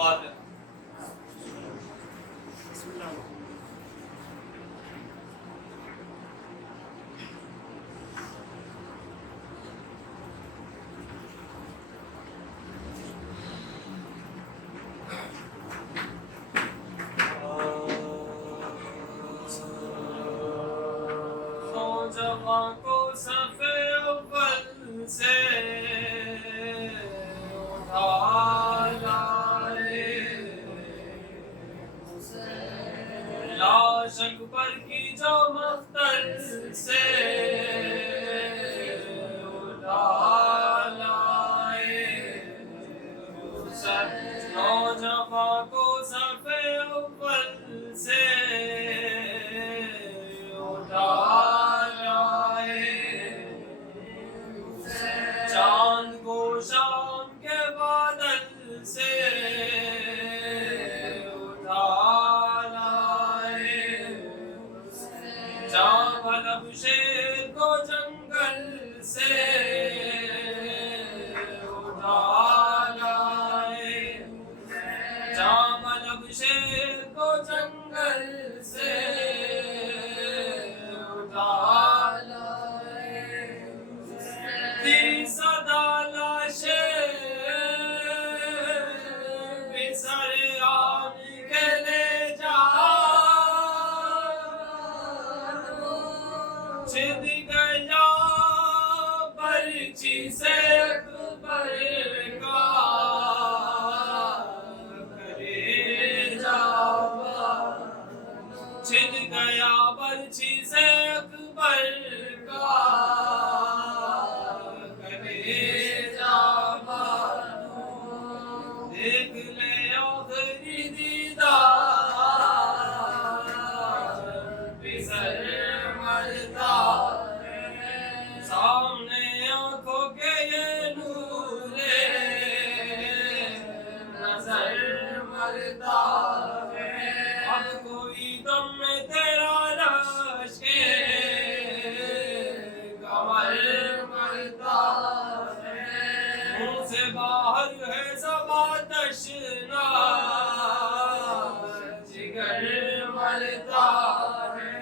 فاتحہ. نوجوان کو صف اول سے اٹھا لائے، لاش اکبر کی جو مختل سے اٹھا لائے. نوجوان کو صف اول سے اٹھا لائے، چاند کو شام کے بادل سے اٹھا لائے، جہاں بلب شیر کو جنگل سے اٹھا لائے، جہاں بلب شیر کو جنگل سے اٹھا لائے. تیری صدا لاشیں بسر عام کے لے جا، چھد گیا پرچی سے اکبر کا کلیجہ، چھد گیا پرچی سے اکبر کا کلیجہ. دیکھ لے آخری دیدار بسر مرتا ہے، سامنے آنکھوں کے یہ نور نظر مرتا ہے. اب کوئی دم میں تیرا لاش کے کمر مرتا ہے، منہ سے باہر ہے زباں تشنا، جگر مرتا ہے،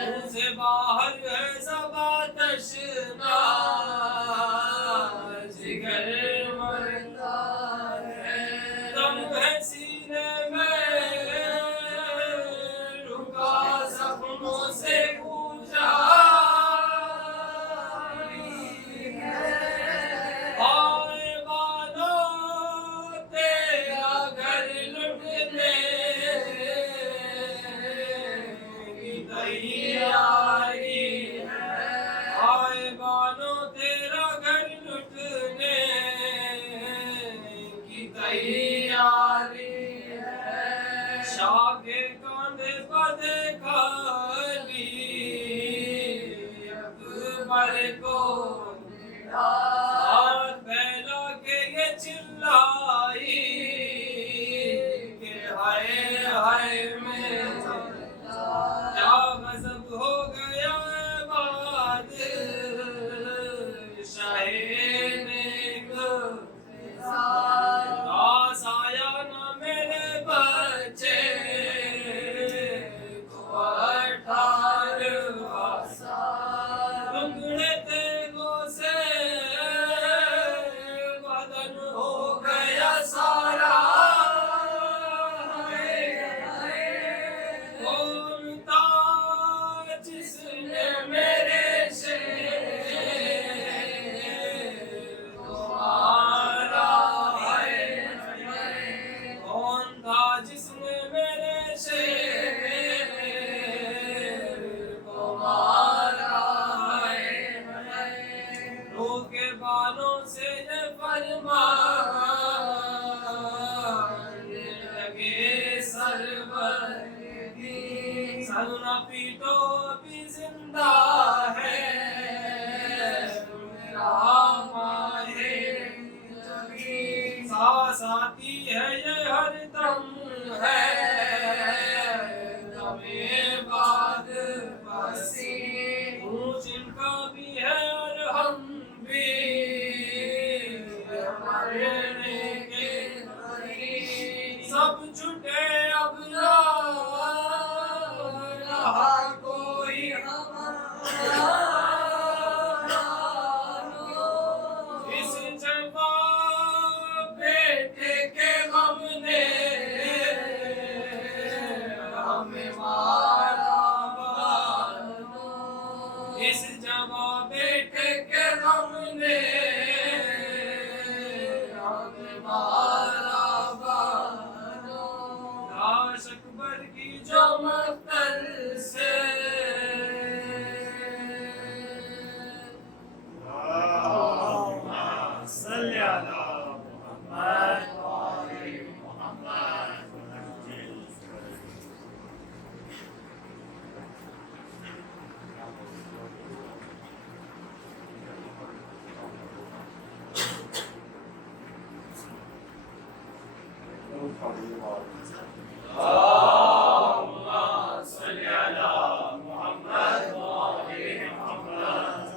منہ سے باہر ہے زباں تشنا، جگر مرتا ہے. دم ہے سینے میں رکا زخموں سے پوچھا، آئے والا تیرا گھر لٹنے کی تیاری ہے، آئے والا تیرا گھر لٹنے کی تیاری ہے. شاہ کے کاندھے پر دیکھا علی اکبر کو، ہاتھ پھیلا کے یہ چلائی کہ ہائے ہائے میرا کیا غضب ہو گیا بعد شاہ نیک، پاس آیا نہ میرے بچے کو 18واں سال، رنگڑے تیغوں سے بدن ہو گیا سارا، کون تھا جس نے میرے شیر کو مارا ہے، کون تھا جس نے میرے شیر کو مارا ہے. رو کے بالوں سے یہ فرمان لگے سرور کی، سر نہ پیٹو ابھی زندہ ہے میرا ماہر، سانس آتی ہے یہ ہر دم ہے دمِ بعد پسی، اونچ ان کا بھی ہے اور ہم بھی مرنے کے قریب. اللهم صل على محمد وآل محمد.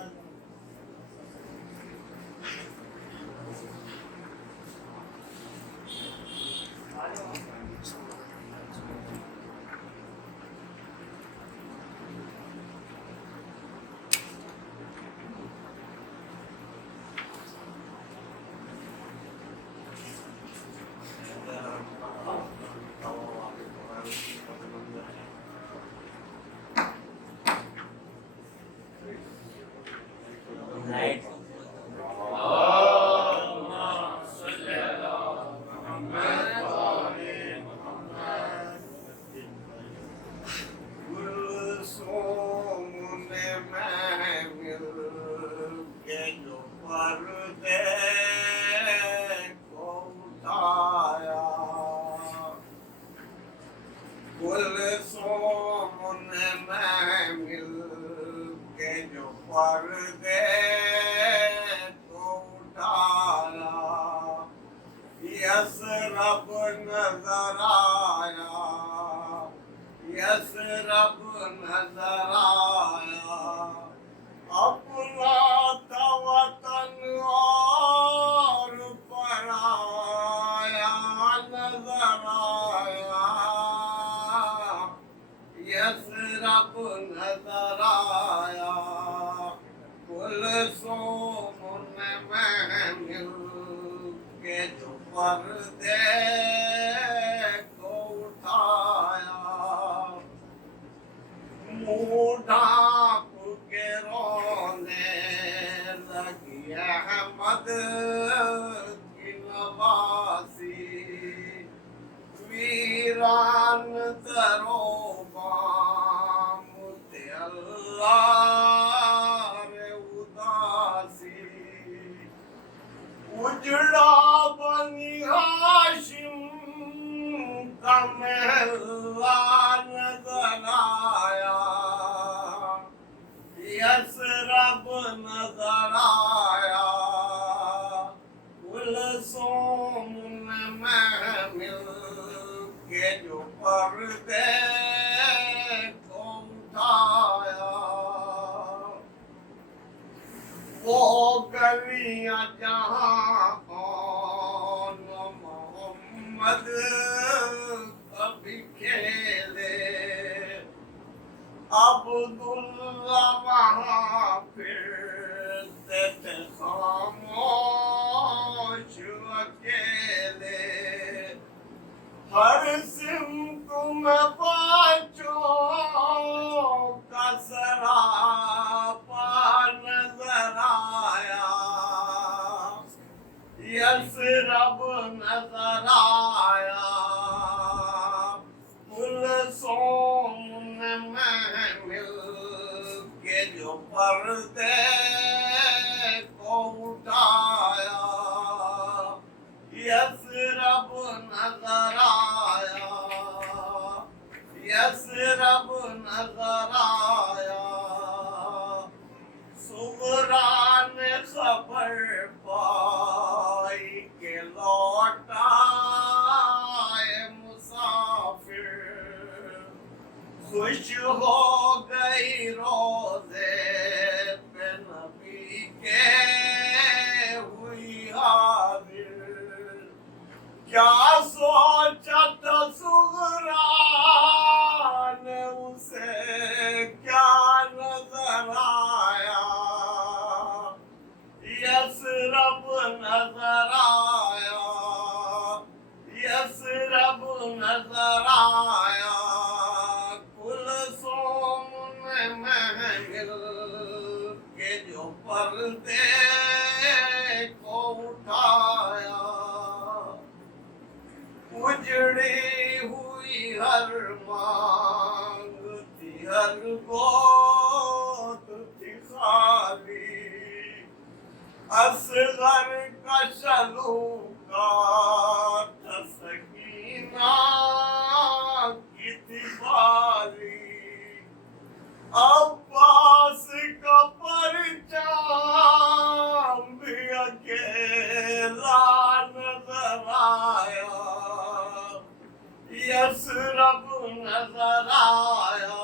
یسرب نظر آیا،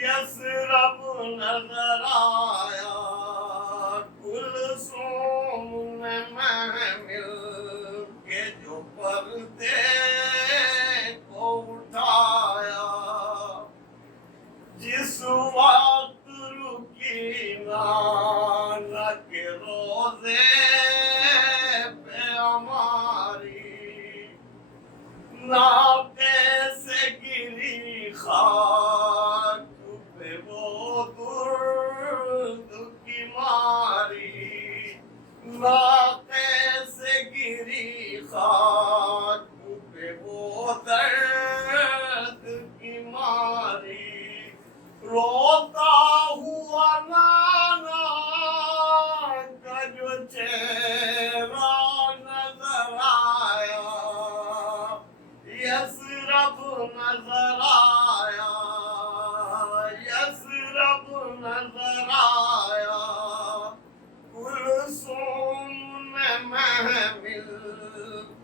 یسرب نظر آیا، کلثوم نے محمل کے جو پردے کو اٹھایا، جس وقت رکی نانک روزے پہ ہماری، ناطے سے گری خاک پہ وہ درد کی ماری، ناطے سے گری خاک پہ وہ درد کی ماری، روتا ہوا نانا کا جو چہرہ نظر آیا، یسرب نظر آیا، یسرب نظر آیا، کلثوم نے محمل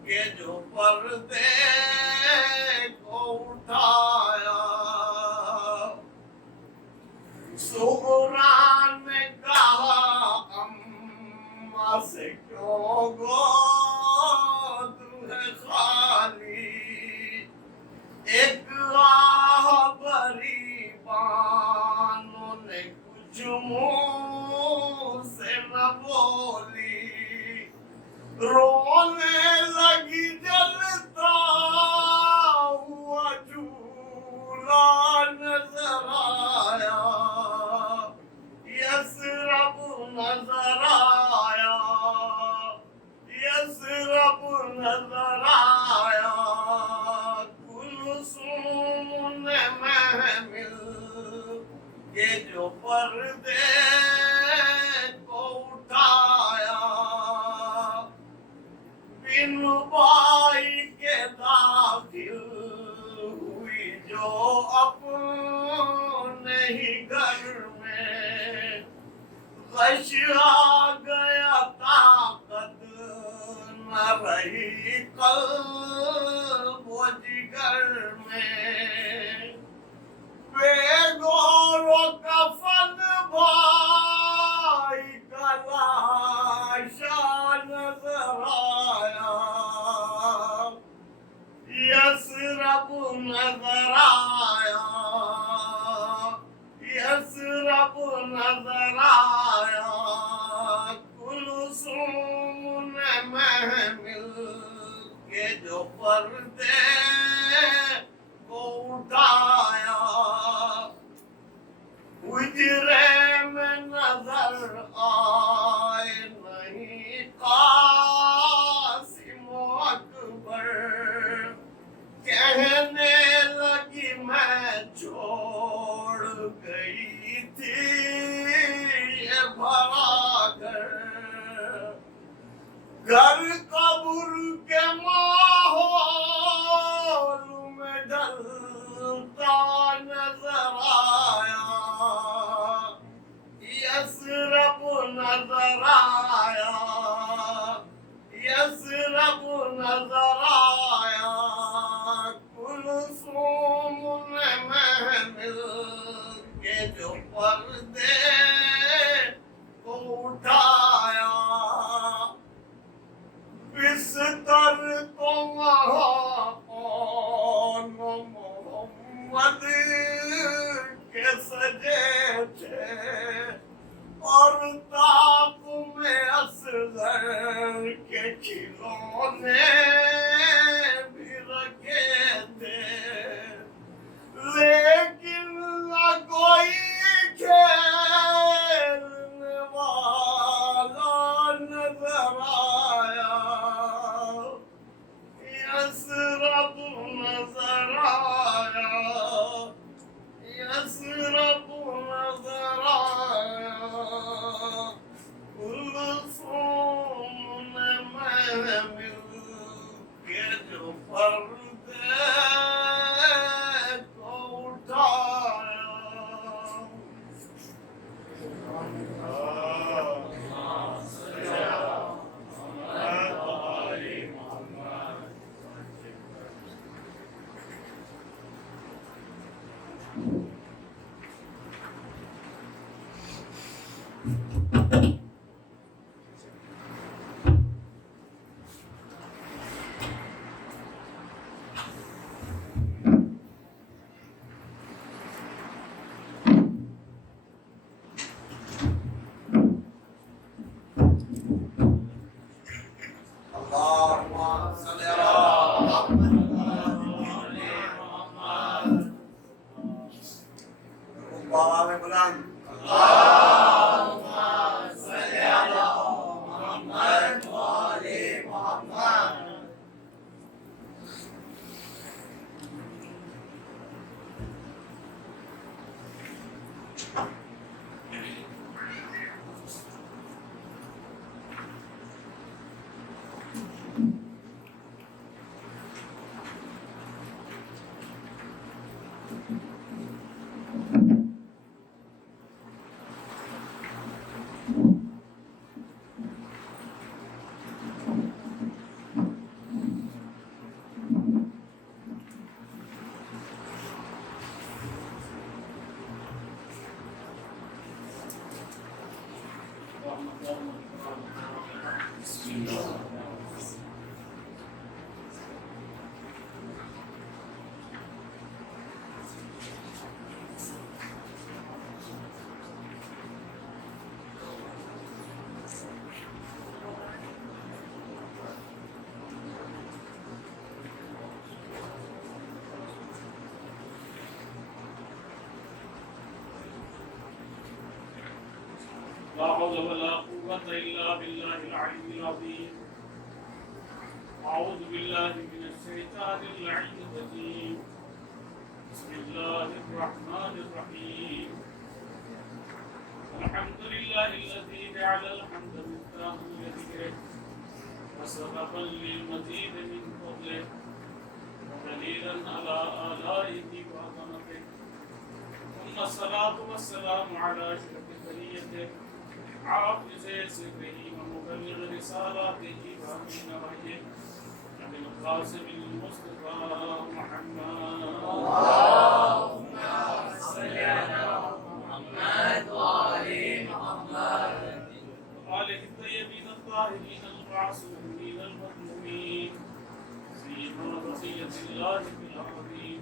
کے جو پردے کو اٹھایا، سغرا نے کہا اماں سے کیوں گود ہے خالی، ایک آہ بھری بانوں نے کچھ منہ سے نہ بولی، رونے لگی جلتا ہوا جھولا نظر آیا، یسرب نظر آیا، یسرب نظر آیا، کلثوم نے محمل کے جو پردے کو اٹھایا، بن بائی کے داخل ہوئی جو اپنے ہی گھر میں، غش آ گیا طاقت نہ رہی قلب و جگر میں، بے گور و کفن بھائی کا لاشا نظر آیا، یسرب نظر آیا، یسرب نظر آیا، کلثوم نے محمل کے جو پردے کو اٹھایا، حجرے میں نظر آئے نہیں قاسم و اکبر، کہنے لگی میں چھوڑ گئی تھی یہ بھرا گھر، گھر قبر کے ماحول میں ڈھلتا نظر آیا، یسرب نظر آیا، یسرب نظر آیا، کلثوم نے محمل کے جو پردے کو اٹھایا، بستر تو وہاں کون محمد کے سجے تھے، اور طاق میں اصغر کے کھلونے بھی رکھے تھے، لیکن نہ کوئی کھیلنے والا نظر آیا، یسرب نظر آیا، یسرب نظر آیا، کلثوم نے محمل کے جو پردے کو اٹھایا، آواز بلند لا حول ولا قوة إلا بالله العلي العظيم. أعوذ بالله من الشيطان اللعين الرجيم. بسم الله الرحمن الرحيم. الحمد لله الذي جعل الحمد مفتاحا لذكره وسببا للمزيد من فضله ودليلا على آلائه وعظمته. ثم الصلاة والسلام على أشرف بريته حافظ سره ومبلغ رسالاته وامين وحيه ابي القاسم المصطفى محمد. اللهم صل على محمد وآل محمد وآله الطيبين الطاهرين المعصومين المظلومين سيما بقية الله في العظيم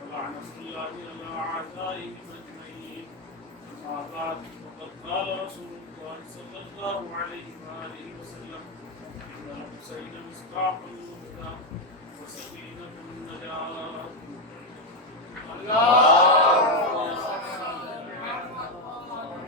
ولعنة الله على أعدائهم أجمعين. أما بعد وقد قال رسول الله صلى الله عليه وآله وسلم إن الحسين مصباح الهدى وسكينة النجاة. اللهم صل على محمد وآل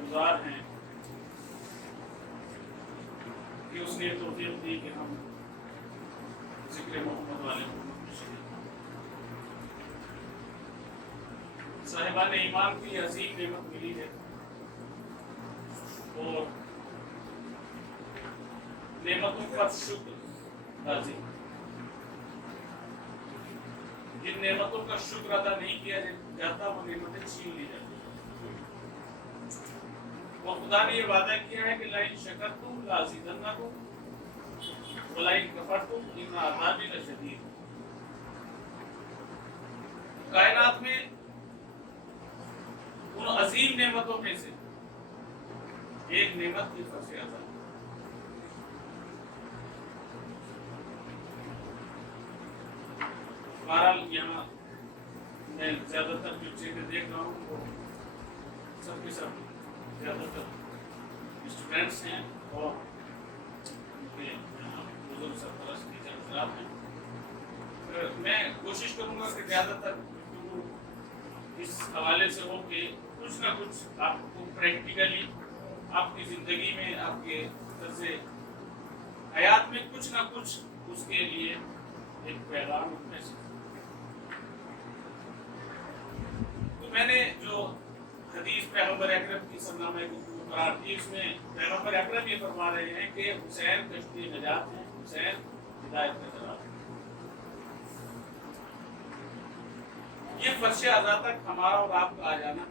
گزار ہیں کہ اس نے توفیق دی کہ ہم ذکر محمد والے صاحبان ایمان کی عظیم نعمت ملی ہے اور نعمتوں کا شکر لازم. جن نعمتوں کا شکر ادا نہیں کیا جاتا وہ نعمتیں چھین لی جاتی. اور خدا نے یہ وعدہ کیا ہے کہ لئن شکرتم لازیدنکم ولئن کفرتم ان عذابی لشدید. کائنات میں ان عظیم نعمتوں میں سے ایک نعمت کی فرض ادا. بہرحال یہاں میں زیادہ تر جو چیزیں دیکھ رہا ہوں وہ سب کے سب زیادہ تر فرینڈس ہیں اور ان کے بزرگ سرپرست ٹیچر حضرات ہیں. میں کوشش کروں گا کہ زیادہ تر اس حوالے سے ہو کہ کچھ نہ کچھ آپ کو پریکٹیکلی آپ کی زندگی میں آپ کے طرز حیات میں کچھ نہ کچھ اس کے لیے ایک پیغام میں سے. تو میں نے جو حدیث پیغمبر اکرم کی صلی اللہ علیہ وسلم قرار دی اس میں پیغمبر اکرم یہ فرما رہے ہیں کہ حسین کشتی نجات ہے, حسین ہدایت کا چراغ ہے. یہ فرش ازا تک ہمارا اور آپ کا آ جانا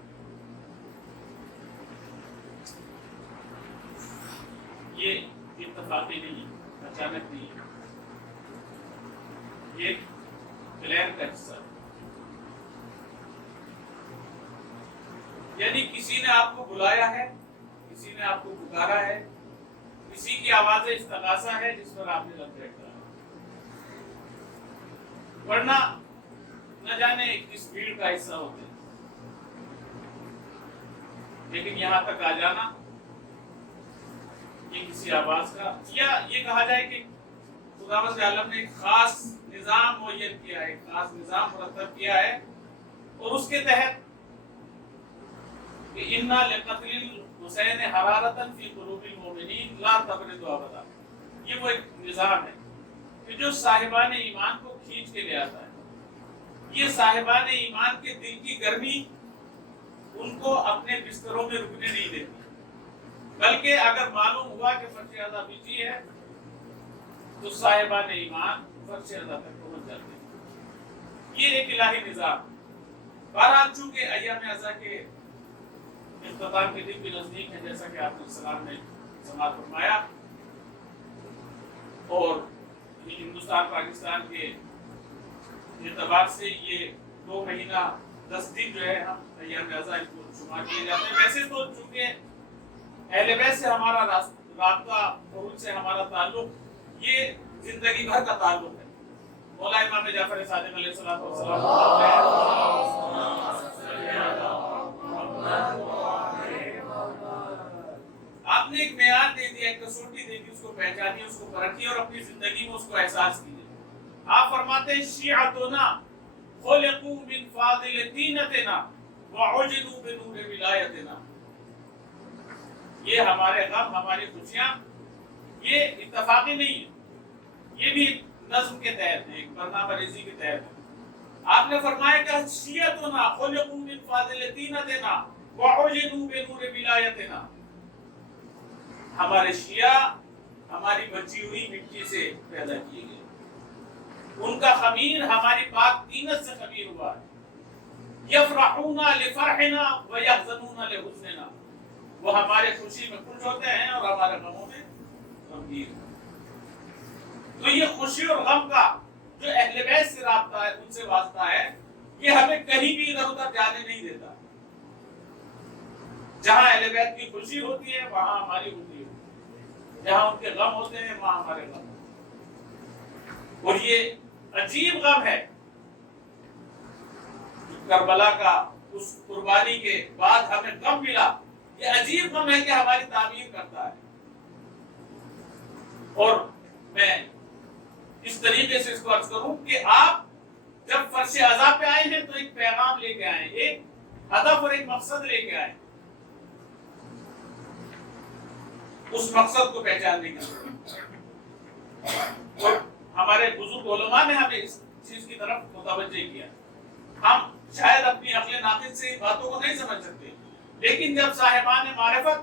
یہ اتفاقی نہیں, اچانک نہیں, یہ پلان کا حصہ ہے. یعنی کسی نے آپ کو بلایا ہے, کسی نے آپ کو پکارا ہے, کسی کی آواز استغاثہ ہے جس پر آپ نے لب بیٹھا ہے. ورنہ نہ جانے کس بھیڑ کا حصہ ہوتے ہیں, لیکن یہاں تک آ جانا یہ کسی آواز کا, یا یہ کہا جائے کہ خداوند عالم نے ایک خاص نظام معین کیا ہے, ایک خاص نظام مرتب کیا ہے, اور اس کے تحت کہ اِنَّا لِقَتْلِ الْحُسَيْنِ حَرَارَةً فِي قُلُوبِ الْمُؤْمِنِينَ لَا تَبْرِدُ أَبَدًا. یہ وہ ایک نظام ہے کہ جو صاحبان ایمان کو کھینچ کے لے آتا ہے. یہ صاحبان ایمان کے دل کی گرمی ان کو اپنے بستروں میں رکنے نہیں دیتی, بلکہ اگر معلوم ہوا کہ فرش ازا بجی ہے تو صاحبان ایمان فرش ازا تک پہنچ جاتے ہیں. یہ ایک الہی نظام. بہرحال چونکہ ایام ازا کے اختتام کے دن بھی نزدیک ہے, جیسا کہ آپ نے السلام نے سماعت فرمایا, اور ہندوستان پاکستان کے اعتبار سے یہ 2 مہینہ 10 دن جو ہے ہم ایام ازا کو شمار کیے جاتے ہیں. ویسے تو چونکہ اہل بیت سے ہمارا رابطہ اور ان سے ہمارا تعلق یہ زندگی بھر کا تعلق ہے. مولا امام جعفر صادق علیہ السلام آپ نے ایک معیار دے دیا, ایک کسوٹی دے دی, اس کو پہچانیے, اس کو پرکھیے اور اپنی زندگی میں اس کو احساس کیجیے. آپ فرماتے ہیں شیعتنا خلقوا من فاضل طینتنا وعجدوا بنور ولایتنا. یہ ہمارے غم, ہماری خوشیاں یہ اتفاقی نہیں ہے, یہ بھی نظم کے تحت ہے, ایک برنامہ ریزی کے تحت ہے. آپ نے فرمایا کہ شیعتنا خلقوا من فاضل طینتنا وعجدوا بنور ولایتنا. ہمارے شیعہ ہماری بچی ہوئی مٹی سے پیدا کیے گئے, ان کا خمیر ہماری پاک طینت سے خمیر ہوا ہے. یفرحون لفرحنا ویحزنون لحزننا. وہ ہمارے خوشی میں خوش ہوتے ہیں اور ہمارے غموں میں غمگین. تو یہ خوشی اور غم کا جو اہل بیت سے رابطہ ہے, ان سے واسطہ ہے, یہ ہمیں کہیں بھی ادھر ادھر جانے نہیں دیتا. جہاں اہل بیت کی خوشی ہوتی ہے وہاں ہماری ہوتی ہے, جہاں ان کے غم ہوتے ہیں وہاں ہمارے غم. اور یہ عجیب غم ہے کربلا کا, اس قربانی کے بعد ہمیں غم ملا. یہ عجیب غم ہے کہ ہماری تعمیر کرتا ہے. اور میں اس طریقے سے اس کو عرض کروں کہ آپ جب فرش ازا پہ آئے ہیں تو ایک پیغام لے کے آئے, ایک ہدف اور ایک مقصد لے کے آئے. اس مقصد کو پہچاننے کی ضرورت. اور ہمارے بزرگ علماء نے ہمیں اس چیز کی طرف متوجہ کیا. ہم شاید اپنی عقل ناقص سے باتوں کو نہیں سمجھ سکتے, لیکن جب صاحبان معرفت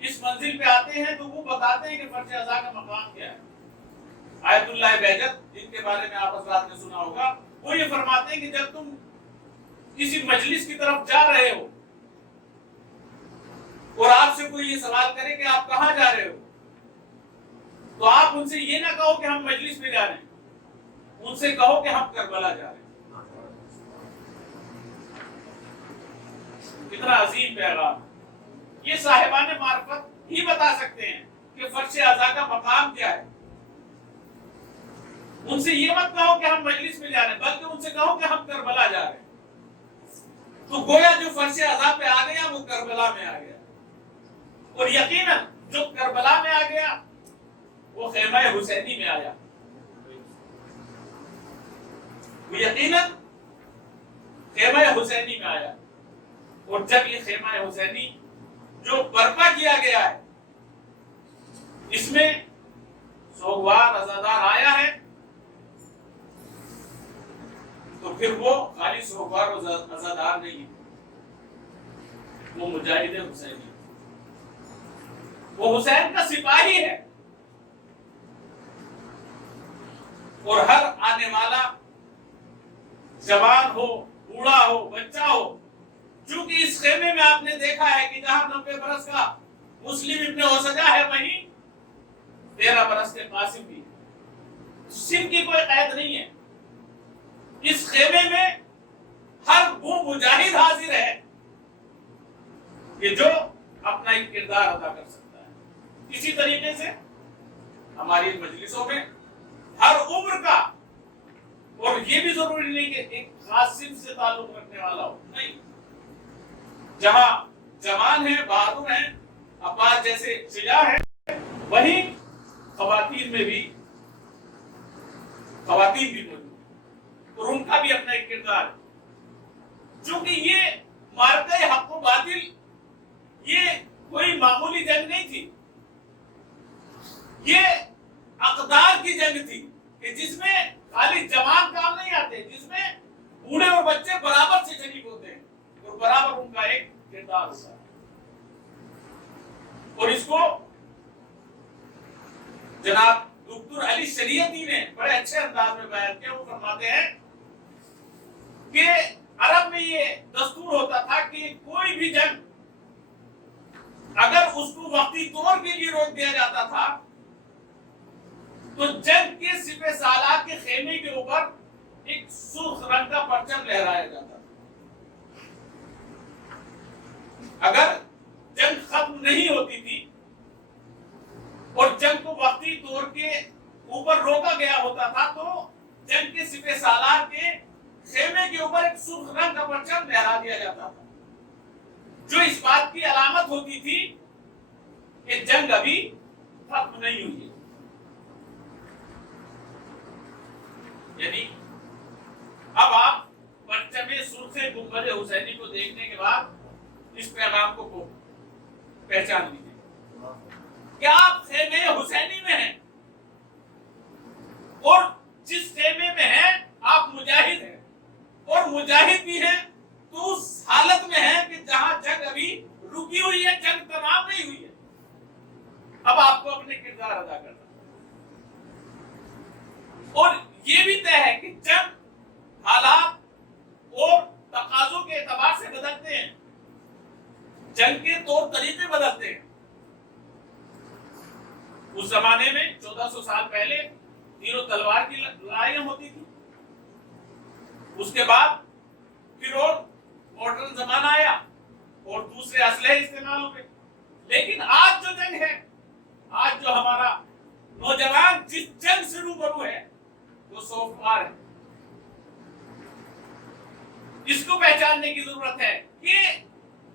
اس منزل پہ آتے ہیں تو وہ بتاتے ہیں کہ فرش ازا کا مقام کیا ہے. آیت اللہ بہجت, جن کے بارے میں آپ حضرات نے سنا ہوگا, وہ یہ فرماتے ہیں کہ جب تم کسی مجلس کی طرف جا رہے ہو اور آپ سے کوئی یہ سوال کرے کہ آپ کہاں جا رہے ہو, تو آپ ان سے یہ نہ کہو کہ ہم مجلس میں جا رہے ہیں, ان سے کہو کہ ہم کربلا جا رہے ہیں. کتنا عظیم پیغام. یہ صاحبان معرفت ہی بتا سکتے ہیں کہ فرش ازا کا مقام کیا ہے. ان سے یہ مت کہو کہ ہم مجلس میں جا رہے ہیں, بلکہ ان سے کہو کہ ہم کربلا جا رہے ہیں. تو گویا جو فرش ازا پہ آ گیا وہ کربلا میں آ گیا. اور یقیناً جو کربلا میں آ گیا وہ خیمہ حسینی میں آیا. وہ یقیناً خیمہ حسینی میں آیا. اور جب یہ خیمہ حسینی جو برپا کیا گیا ہے اس میں سوگوار عزادار آیا ہے تو پھر وہ خالی سوگوار عزادار نہیں ہے، وہ مجاہد حسینی، وہ حسین کا سپاہی ہے. اور ہر آنے والا جوان ہو، بوڑھا ہو، بچہ ہو، چونکہ اس خیمے میں آپ نے دیکھا ہے کہ جہاں 90 برس کا مسلم ابن اوسجا ہے وہیں 13 برس کے قاسم بھی ہے. سن کی کوئی قید نہیں ہے. اس خیمے میں ہر وہ مجاہد حاضر ہے کہ جو اپنا ایک کردار ادا کر سکتا ہے. اسی طریقے سے ہماری مجلسوں میں ہر عمر کا، اور یہ بھی ضروری نہیں کہ ایک خاص صنف سے تعلق رکھنے والا ہو، نہیں، جہاں جوان ہیں، بہادر ہیں، عباس جیسے شجاع ہیں، وہیں خواتین میں بھی خواتین بھی موجود ہیں اور ان کا بھی اپنا ایک کردار ہے. چونکہ یہ معرکہ حق و باطل یہ کوئی معمولی جنگ نہیں تھی، یہ اقدار کی جنگ تھی کہ جس میں خالی جوان کام نہیں آتے، جس میں بوڑھے اور بچے برابر سے شریک ہوتے ہیں اور برابر ان کا ایک کردار ہوتا ہے. اور اس کو جناب دکتور علی شریعتی نے بڑے اچھے انداز میں بیان کیا. وہ فرماتے ہیں کہ عرب میں یہ دستور ہوتا تھا کہ کوئی بھی جنگ اگر اس کو وقتی طور کے لیے روک دیا جاتا تھا تو جنگ کے سپہ سالار کے خیمے کے اوپر ایک سرخ رنگ کا پرچم لہرایا جاتا تھا. اگر جنگ ختم نہیں ہوتی تھی اور جنگ کو وقتی طور کے اوپر روکا گیا ہوتا تھا تو جنگ کے سپہ سالار کے خیمے کے اوپر ایک سرخ رنگ کا پرچم لہرا دیا جاتا تھا، جو اس بات کی علامت ہوتی تھی کہ جنگ ابھی ختم نہیں ہوئی ہے. یعنی اب آپ پرچم سرخ گنبد حسینی کو دیکھنے کے بعد اس پیغام کو پہچان لیجیے کہ آپ خیمے حسینی میں ہیں، اور جس خیمے میں ہیں آپ مجاہد ہیں، اور مجاہد بھی ہیں تو اس حالت میں ہیں کہ جہاں جنگ ابھی رکی ہوئی ہے، جنگ تمام نہیں ہوئی ہے. اب آپ کو اپنے کردار ادا کرنا، اور یہ بھی طے ہے کہ جنگ حالات اور تقاضوں کے اعتبار سے بدلتے ہیں، جنگ کے طور طریقے بدلتے ہیں. اس زمانے میں 1400 سال پہلے تیر و تلوار کی لڑائیاں ہوتی تھی. اس کے بعد پھر اور ماڈرن زمانہ آیا اور دوسرے اسلحے استعمال ہوئے. لیکن آج جو جنگ ہے، آج جو ہمارا نوجوان جس جنگ سے روبرو ہے وہ سافٹ وار ہے. اس کو پہچاننے کی ضرورت ہے کہ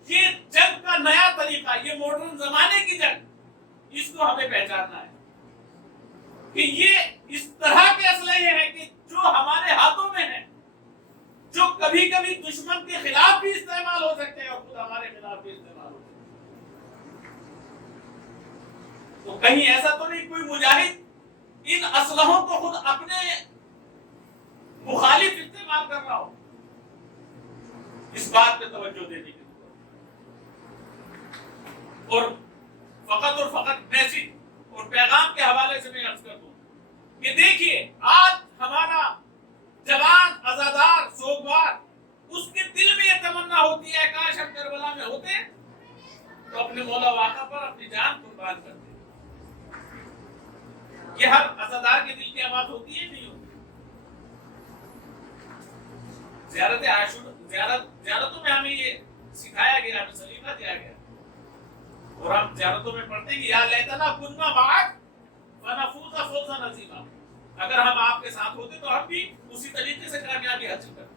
یہ جنگ کا نیا طریقہ، یہ ماڈرن زمانے کی جنگ، اس کو ہمیں پہچاننا ہے کہ یہ اس طرح کے اسلحے ہیں کہ جو ہمارے ہاتھوں میں ہیں، جو کبھی کبھی دشمن کے خلاف بھی استعمال ہو سکتے ہیں اور خود ہمارے خلاف بھی استعمال ہو سکتے ہیں. تو کہیں ایسا تو نہیں کوئی مجاہد ان اسلحوں کو خود اپنے مخالف استعمال کر رہا ہو. اس بات پہ توجہ دینے کی ضرورت ہے. اور فقط میسج اور پیغام کے حوالے سے میں عرض کر دوں کہ دیکھیے آج ہمارا جوان عزادار سوگوار، اس کے دل میں یہ تمنا ہوتی ہے کاش ہم کربلا میں ہوتے تو اپنے مولا واقع پر اپنی جان قربان کرتے. یہ ہر عزادار کے دل کی آواز ہوتی ہے نہیں ہوتی؟ زیارتوں میں ہمیں یہ سکھایا گیا، ہمیں سلیقہ دیا گیا، اور ہم زیارتوں میں پڑھتے ہیں کہ یا لیتنا کنا معک فنفوز فوزا عظیما، اگر ہم آپ کے ساتھ ہوتے تو ہم بھی اسی طریقے سے کامیابی حاصل کرتے.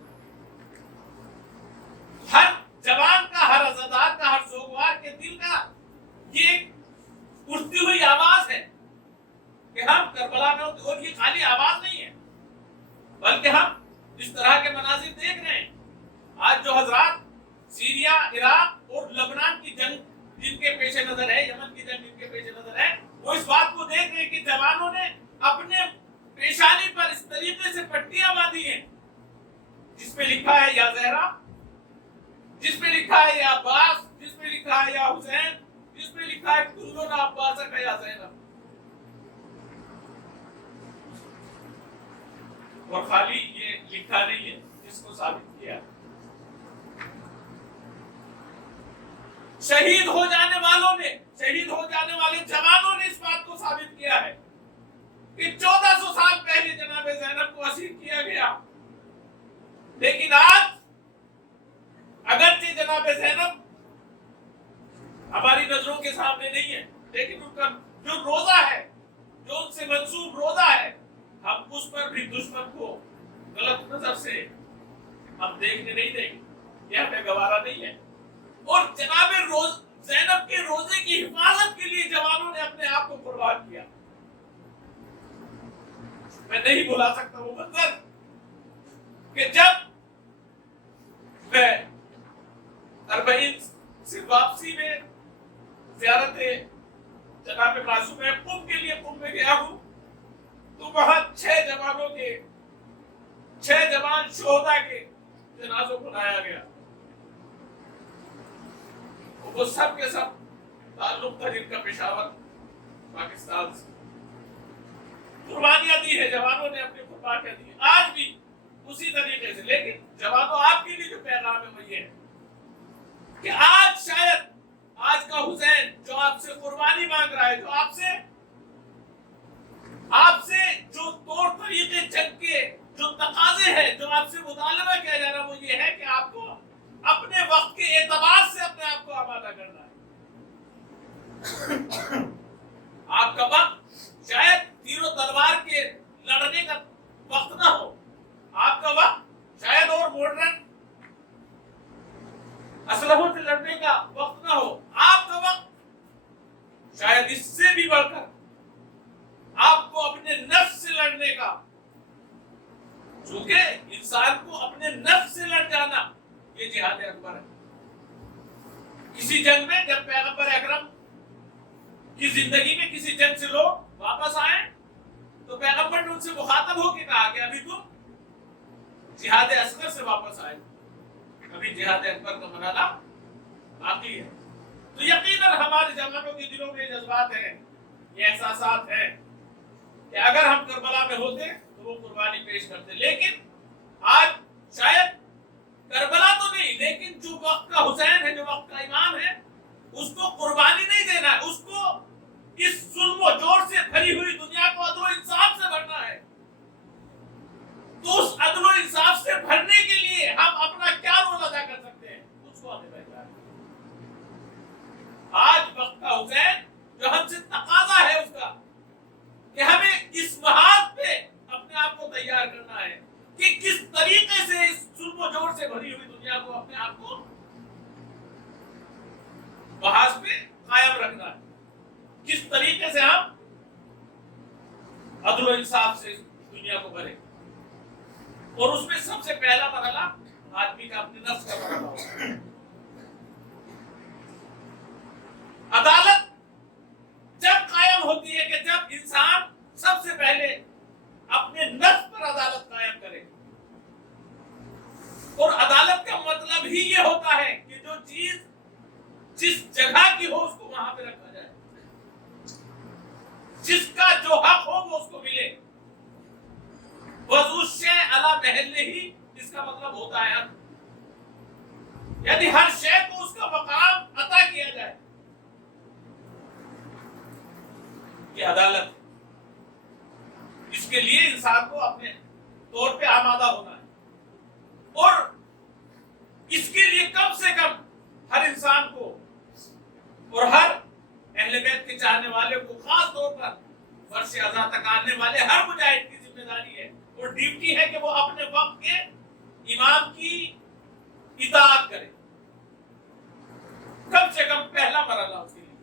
ہر جوان کا، ہر عزادار کا، ہر سوگوار کے دل کا یہ کربلا میں ہوتے، اور یہ خالی آواز نہیں ہے بلکہ ہم اس طرح کے مناظر دیکھ رہے ہیں. آج جو حضرات سیریا، عراق اور لبنان کی جنگ جن کے پیش نظر ہے، یمن کی جنگ جن کے پیش نظر ہے، وہ اس بات کو دیکھ رہے ہیں کہ جوانوں نے اپنے پیشانی پر اس طریقے سے پٹیاں باندھی ہیں جس پہ لکھا ہے یا زہرا، جس پہ لکھا ہے یا عباس، جس پہ لکھا ہے یا حسین، جس پہ لکھا ہے کلنا عباسک یا زینب. اور خالی یہ لکھا نہیں ہے، جس کو ثابت کیا. شہید ہو جانے والوں نے، شہید ہو جانے والے جوانوں نے اس بات کو ثابت کیا ہے کہ 1400 سال پہلے جناب زینب کو اسیر کیا گیا. لیکن آج اگرچہ جناب زینب ہماری نظروں کے سامنے نہیں ہے، لیکن ان کا جو روزہ ہے، جو ان سے منسوب روزہ ہے، ہم اس پر بھی دشمن کو غلط نظر سے ہم دیکھنے نہیں دیں گے. یہ ہمیں گوارا نہیں ہے. اور جناب زینب کے روزے کی حفاظت کے لیے جوانوں نے اپنے آپ کو قربان کیا. میں نہیں بھلا سکتا وہ منظر کہ جب میں 40 سے واپسی میں زیارت جناب معصوم قم کے لیے قم میں گیا ہوں، تو وہاں 6 جوانوں کے، 6 جوان شہداء کے جنازوں کو لایا گیا. وہ سب کے سب تعلق تھا جن کا پشاور پاکستان سے. قربانیاں دی ہے جوانوں نے، اپنی قربانیاں دی. آج بھی اسی طریقے سے. لیکن جوانوں آپ کے لیے جو پیغام ہے وہ یہ ہے کہ آج شاید آج کا حسین جو آپ سے قربانی مانگ رہا ہے، جو آپ سے جو طور طریقے جنگ کے جو تقاضے ہیں، جو آپ سے مطالبہ کیا جا رہا ہے، وہ یہ ہے کہ آپ کو اپنے وقت کے اعتبار سے اپنے آپ کو آمادہ کرنا ہے. آپ کا وقت شاید تیر و تلوار کے لڑنے کا وقت نہ ہو، آپ کا وقت شاید اور ماڈرن اسلحوں سے لڑنے کا وقت نہ ہو. آپ کا وقت شاید اس سے بھی بڑھ کر آپ کو اپنے نفس سے لڑنے کا، چونکہ انسان کو اپنے نفس سے لڑ جانا یہ جہاد اکبر ہے. کسی جنگ میں جب پیغمبر اکرم کی زندگی میں کسی جنگ سے لوگ واپس آئے تو پیغمبر نے ان سے مخاطب ہو کے کہا کہ ابھی تم جہاد اصغر سے واپس آئے، ابھی جہاد اکبر کا مرحلہ باقی ہے. تو یقیناً ہمارے جوانوں کے دلوں میں جذبات ہیں، یہ احساسات ہیں کہ اگر ہم کربلا میں ہوتے تو وہ قربانی پیش کرتے. لیکن آج شاید کربلا تو نہیں، لیکن جو وقت کا حسین ہے، جو وقت کا امام ہے، اس کو قربانی نہیں دینا ہے. اس کو اس ظلم و جور سے بھری ہوئی دنیا کو عدل و انصاف سے بھرنا ہے. تو اس عدل و انصاف سے بھرنے کے لیے ہم اپنا کیا رول ادا کر سکتے ہیں، اس کو ہمیں بہتر ہے. آج وقت کا حسین جو ہم سے تقاضا ہے اس کا کہ ہمیں اس محاذ پہ اپنے آپ کو تیار کرنا ہے کہ کس طریقے سے اس ظلم و جور سے بھری ہوئی دنیا کو اپنے آپ کو محاذ پہ قائم رکھنا ہے. کس طریقے سے ہم عدل و انصاف سے دنیا کو بھریں. اور اس میں سب سے پہلا مرحلہ آدمی کا اپنے نفس کا مرحلہ ہوگا. عدالت جب قائم ہوتی ہے کہ جب انسان سب سے پہلے اپنے نفس پر عدالت قائم کرے. اور عدالت کا مطلب ہی یہ ہوتا ہے کہ جو چیز جس جگہ کی ہو اس کو وہاں پہ رکھا جائے، جس کا جو حق ہو وہ اس کو ملے. وَذُو الشَّيْءِ عَلَى مَحَلِّهِ اس کا مطلب ہوتا ہے یعنی ہر شے کو اس کا مقام عطا کیا جائے. یہ عدالت، اس کے لیے انسان کو اپنے طور پہ آمادہ ہونا ہے. اور اس کے لیے کم سے کم ہر انسان کو اور ہر اہل بیت کے چاہنے والے کو، خاص طور پر فرش ازا تک آنے والے ہر مجاہد کی ذمہ داری ہے اور ڈیوٹی ہے کہ وہ اپنے وقت کے امام کی اطاعت کرے. کم سے کم پہلا مرحلہ اس کے لیے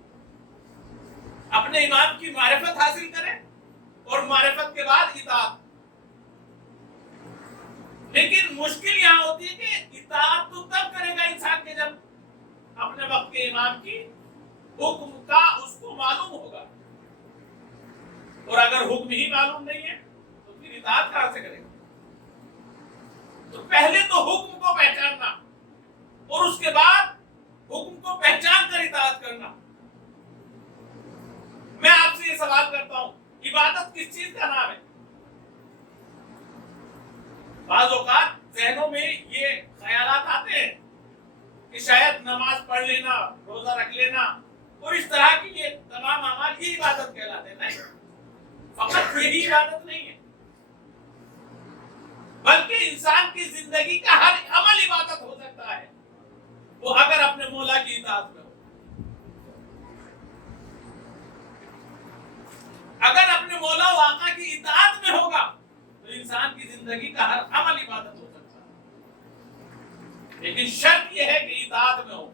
اپنے امام کی معرفت حاصل کرے اور معرفت کے بعد اطاعت. لیکن مشکل یہاں ہوتی ہے کہ اطاعت تو تب کرے گا انسان کے جب اپنے وقت کے امام کی حکم کا اس کو معلوم ہوگا. اور اگر حکم ہی معلوم نہیں ہے تو پھر اطاعت کہاں سے کرے گا؟ تو پہلے تو حکم کو پہچاننا اور اس کے بعد حکم کو پہچان کر اطاعت کرنا. میں آپ سے یہ سوال کرتا ہوں، عبادت کس چیز کا نام ہے؟ بعض اوقات ذہنوں میں یہ خیالات آتے ہیں کہ شاید نماز پڑھ لینا، روزہ رکھ لینا اور اس طرح کی یہ تمام اعمال یہ عبادت کہلاتے ہیں. نہیں، فقط یہی عبادت نہیں ہے، بلکہ انسان کی زندگی کا ہر عمل عبادت ہو سکتا ہے، وہ اگر اپنے مولا کی اطاعت میں ہو. اگر اپنے مولا و آقا کی اطاعت میں ہوگا تو انسان کی زندگی کا ہر عمل عبادت ہو سکتا ہے. لیکن شرط یہ ہے کہ اطاعت میں ہو.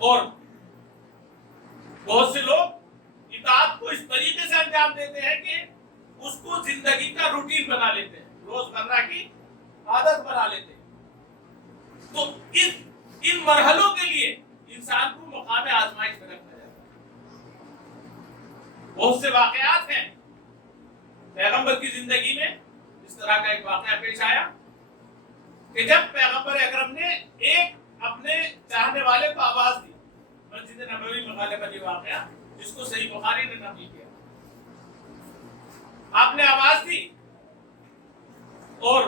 اور بہت سے لوگ اطاعت کو اس طریقے سے انجام دیتے ہیں کہ اس کو زندگی کا روٹین بنا لیتے ہیں، روزمرہ کی عادت بنا لیتے ہیں. تو ان مرحلوں کے لیے انسان کو مقام آزمائش میں رکھا جاتا ہے. بہت سے واقعات ہیں پیغمبر کی زندگی میں. اس طرح کا ایک واقعہ پیش آیا کہ جب پیغمبر اکرم نے ایک اپنے چاہنے والے کو آواز دی، مسجد نبوی میں غالباً یہ واقعہ جس کو صحیح بخاری نے نقل کیا، آپ نے آواز دی اور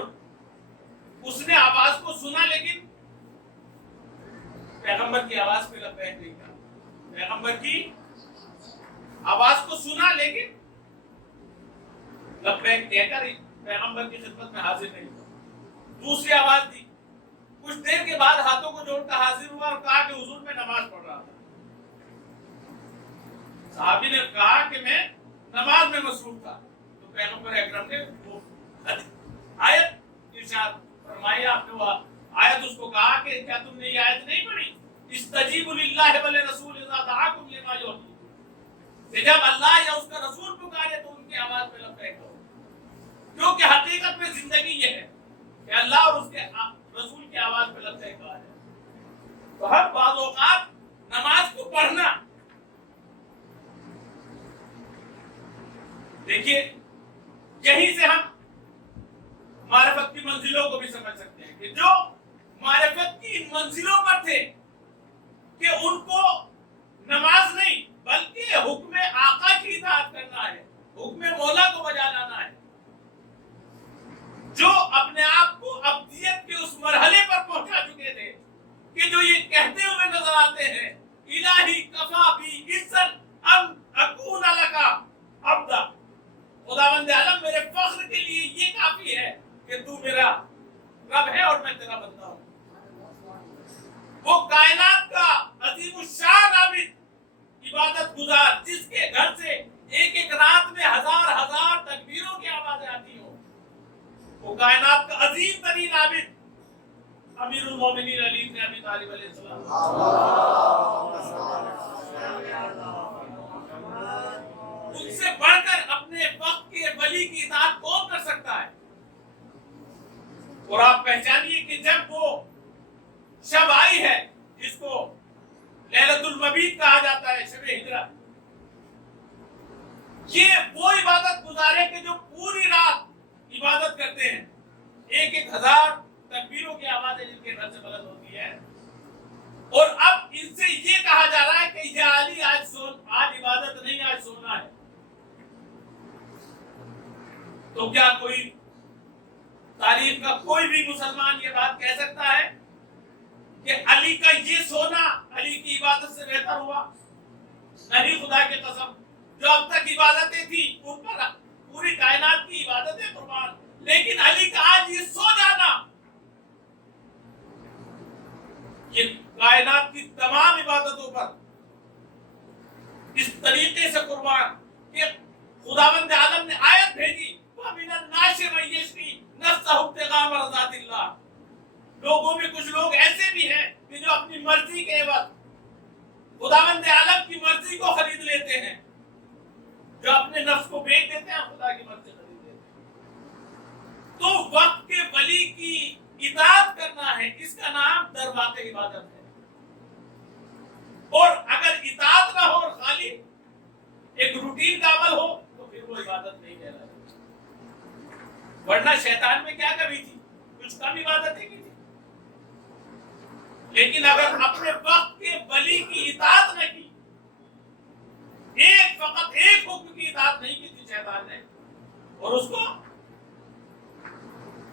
اس نے آواز کو سنا لیکن پیغمبر کی آواز پہ لبیک نہیں کہا. پیغمبر کی آواز کو سنا لیکن لبیک کہہ کر پیغمبر کی خدمت میں حاضر نہیں ہوا. دوسری آواز دی، کچھ دیر کے بعد ہاتھوں کو جوڑ کر حاضر ہوا اور کہا کہ حضور میں نماز پڑھ رہا تھا. صحابی نے کہا کہ میں نماز میں مصروف تھا. تو پیغمبر اکرم نے وہ آیت ارشاد فرمائی، آپ نے وہ آیت اس کو کہا کہ کیا تم نے یہ آیت نہیں پڑھی، استجیبوا للہ وللرسول اذا دعاکم لما یحییکم، کہ جب اللہ یا اس کا رسول پکارے تو ان کی آواز میں لبیک کہو. کیونکہ حقیقت میں زندگی یہ ہے کہ اللہ اور اس کے رسول کی آواز میں لبیک کہا جائے. تو ہر بعض اوقات نماز کو پڑھنا، دیکھیے یہیں سے ہم معرفت کی منزلوں کو بھی سمجھ سکتے ہیں کہ جو معرفت کی ان منزلوں پر تھے کہ ان کو نماز نہیں بلکہ حکم آقا کی اطاعت کرنا ہے، حکم مولا کو بجا لانا ہے. جو اپنے آپ کو ابدیت کے اس مرحلے پر پہنچا چکے تھے کہ جو یہ کہتے ہوئے نظر آتے ہیں، الہی کفا بی عزت ان اکون لکا عبدا، خداوند عالم میرے فخر کے لیے یہ کافی ہے کہ تو میرا رب ہے اور میں تیرا بندہ ہوں. وہ کائنات کا عظیم الشان عابد، عبادت گزار، جس کے گھر سے ایک ایک رات میں ہزار ہزار تکبیروں کی آوازیں آتی ہوں، وہ کائنات کا عظیم ترین عابد امیر المومنین علی بن ابی طالب علیہ السلام، ان سے بڑھ کر اپنے وقت کے ولی کی اطاعت کون کر سکتا ہے؟ اور آپ پہچانیے کہ جب وہ شب آئی ہے جس کو لیلۃ المبیت کہا جاتا ہے، شب ہجرت، یہ وہ عبادت گزارے کہ جو پوری رات عبادت کرتے ہیں، ایک ایک ہزار تکبیروں کی آوازیں جن کے گھر سے بلند ہوتی ہے. اور اب ان سے یہ کہا جا رہا ہے کہ یا علی آج عبادت نہیں، آج سونا ہے. تو کیا کوئی تاریخ کا کوئی بھی مسلمان یہ بات کہہ سکتا ہے کہ علی کا یہ سونا علی کی عبادت سے بہتر ہوا؟ نہیں، خدا کی قسم، جو اب تک عبادتیں تھیں ان پر پوری کائنات کی عبادتیں قربان، لیکن علی کا آج یہ سو جانا، یہ کائنات کی تمام عبادتوں پر اس طریقے سے قربان کہ خداوند عالم نے آیت بھیجی، وَمِنَ النَّاسِ مَن يَشْرِي نَفْسَهُ ابْتِغَاءَ مَرْضَاتِ اللَّهِ، لوگوں میں کچھ لوگ ایسے بھی ہیں کہ جو اپنی مرضی کے عوض خداوند عالم کی مرضی کو خرید لیتے ہیں، جو اپنے نفس کو بیچ دیتے ہیں خدا کی مرضی خرید دیتے ہیں. تو وقت کے ولی کی اطاعت کرنا ہے، اس کا نام در واقع عبادت ہے. اور اگر اطاعت نہ ہو اور خالی ایک روٹین کا عمل ہو تو پھر وہ عبادت نہیں کہلاتی. ورنہ شیطان میں کیا کمی تھی؟ کچھ کم عبادتیں کی تھی. لیکن اگر اپنے وقت کے ولی کی اطاعت نہ کی، فقط ایک حکم کی اطاعت نہیں کی تھی شیطان نے، اور اس کو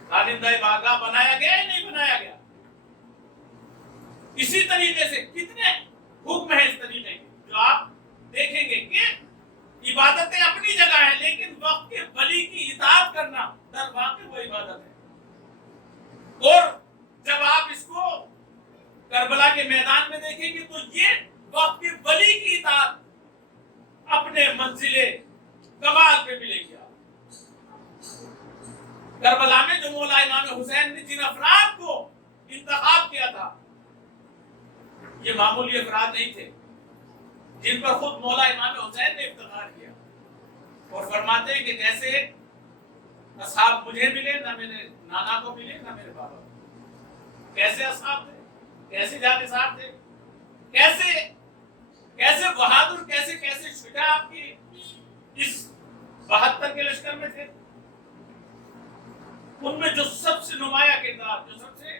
خالندہ باغہ بنایا گیا یا نہیں بنایا گیا؟ اسی طریقے سے کتنے حکم ہیں اس طریقے کے جو آپ دیکھیں گے کہ عبادتیں اپنی جگہ ہیں، لیکن وقت کے ولی کی اطاعت کرنا در واقع وہ عبادت ہے. اور جب آپ اس کو کربلا کے میدان میں دیکھیں گے تو یہ وقت کے ولی کی اطاعت اپنے منزل کمال پہ ملے گی. کربلا میں جو مولا امام حسین نے جن افراد کو انتخاب کیا تھا، یہ معمولی افراد نہیں تھے جن پر خود مولا امام حسین نے افتخار کیا، اور فرماتے ہیں کہ جیسے اصحاب مجھے ملے، نہ میرے نانا کو ملے نہ میرے بابا کو. کیسے اصحاب تھے، کیسے جانثار تھے، کیسے بہادر، کیسے شجاع آپ کی اس 72 کے لشکر میں تھے. ان میں جو سب سے نمایاں کردار، جو سب سے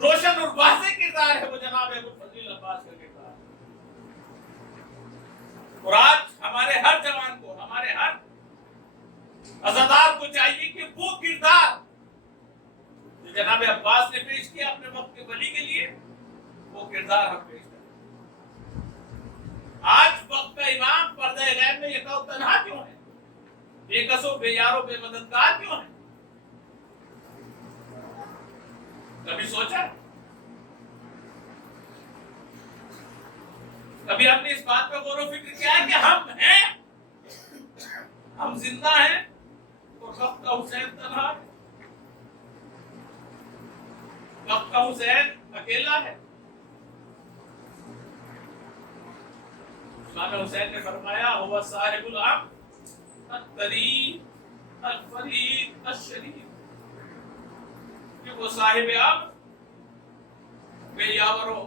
روشن اور واضح کردار ہے، وہ جناب ابوالفضل عباس کا کردار. اور آج ہمارے ہر جوان کو، ہمارے ہر عزادار کو چاہیے کہ وہ کردار جو جناب عباس نے پیش کیا اپنے وقت کے ولی کے لیے، وہ کردار ہم پیش کریں. آج وقت کا امام پردہ غیب میں یکا تنہا کیوں ہے؟ بے کسو بے یارو بے مددگار کیوں ہے؟ کبھی سوچا؟ کبھی ہم نے اس بات پہ غور و فکر کیا ہے کہ ہم ہیں، ہم زندہ ہیں اور وقت کا حسین تنہا ہے، وقت کا حسین اکیلا ہے. امام حسین نے فرمایا ہوا صاحب العقل الطریق الفریق الشریف، کہ وہ صاحب عقل، بے یاورو،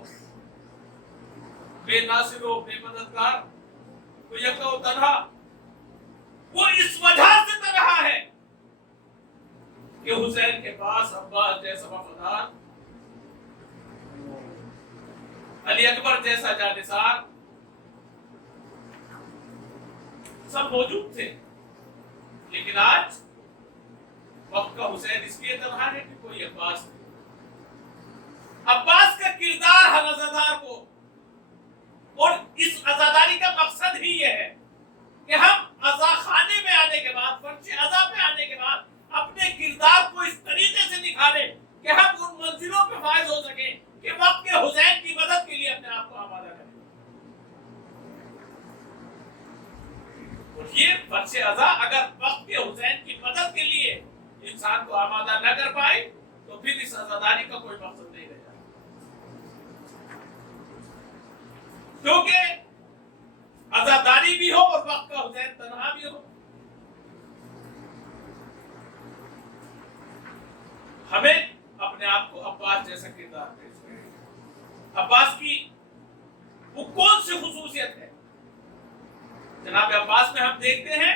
بے ناصرو، بے مددگار، وہ یکا تنہا. وہ اس وجہ سے تنہا ہے کہ حسین کے پاس عباس جیسا وفادار، علی اکبر جیسا جانثار سب موجود تھے. لیکن آج وقت کا حسین اس لیے تنہا ہے کہ کوئی عباس نہیں. عباس کا کردار ہر عزادار کو، اور اس عزاداری کا مقصد ہی یہ ہے کہ ہم عزا خانے میں آنے کے بعد، فرش عزا پہ آنے کے بعد اپنے کردار کو اس طریقے سے نکھاریں کہ ہم ان منزلوں پہ فائز ہو سکیں کہ وقت کے حسین کی مدد کے لیے اپنے آپ کو آمادہ کریں. اور یہ فرش عزا اگر وقت کے حسین کی مدد کے لیے انسان کو آمادہ نہ کر پائے تو پھر اس عزاداری کا کوئی مقصد نہیں رہ جائے. کیونکہ عزاداری بھی ہو اور وقت کا حسین تنہا بھی ہو. ہمیں اپنے آپ کو عباس جیسا کردار پیش کریں. عباس کی وہ کون سی خصوصیت ہے؟ جناب عباس میں ہم دیکھتے ہیں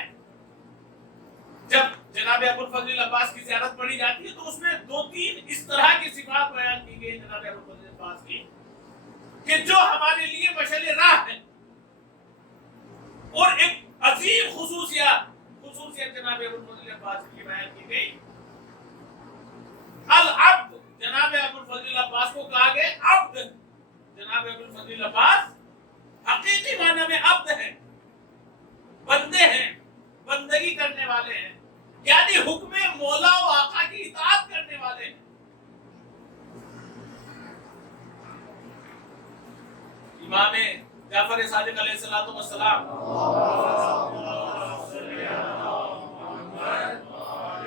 جب جناب ابوالفضل عباس کی زیارت پڑھی جاتی ہے تو اس میں 2-3 اس طرح کی صفات بیان کی گئی جناب ابوالفضل عباس کی کہ جو ہمارے لیے مشعل راہ ہے. اور ایک عظیم خصوصیت جناب ابوالفضل عباس کی بیان کی گئی. العبد، جناب ابوالفضل عباس کو کہا گیا عبد. جناب ابوالفضل عباس حقیقی معنی میں عبد ہیں، بندے ہیں، بندگی کرنے والے ہیں، یعنی حکم مولا و آقا کی اطاعت کرنے والے ہیں. امام جعفر صادق علیہ السلام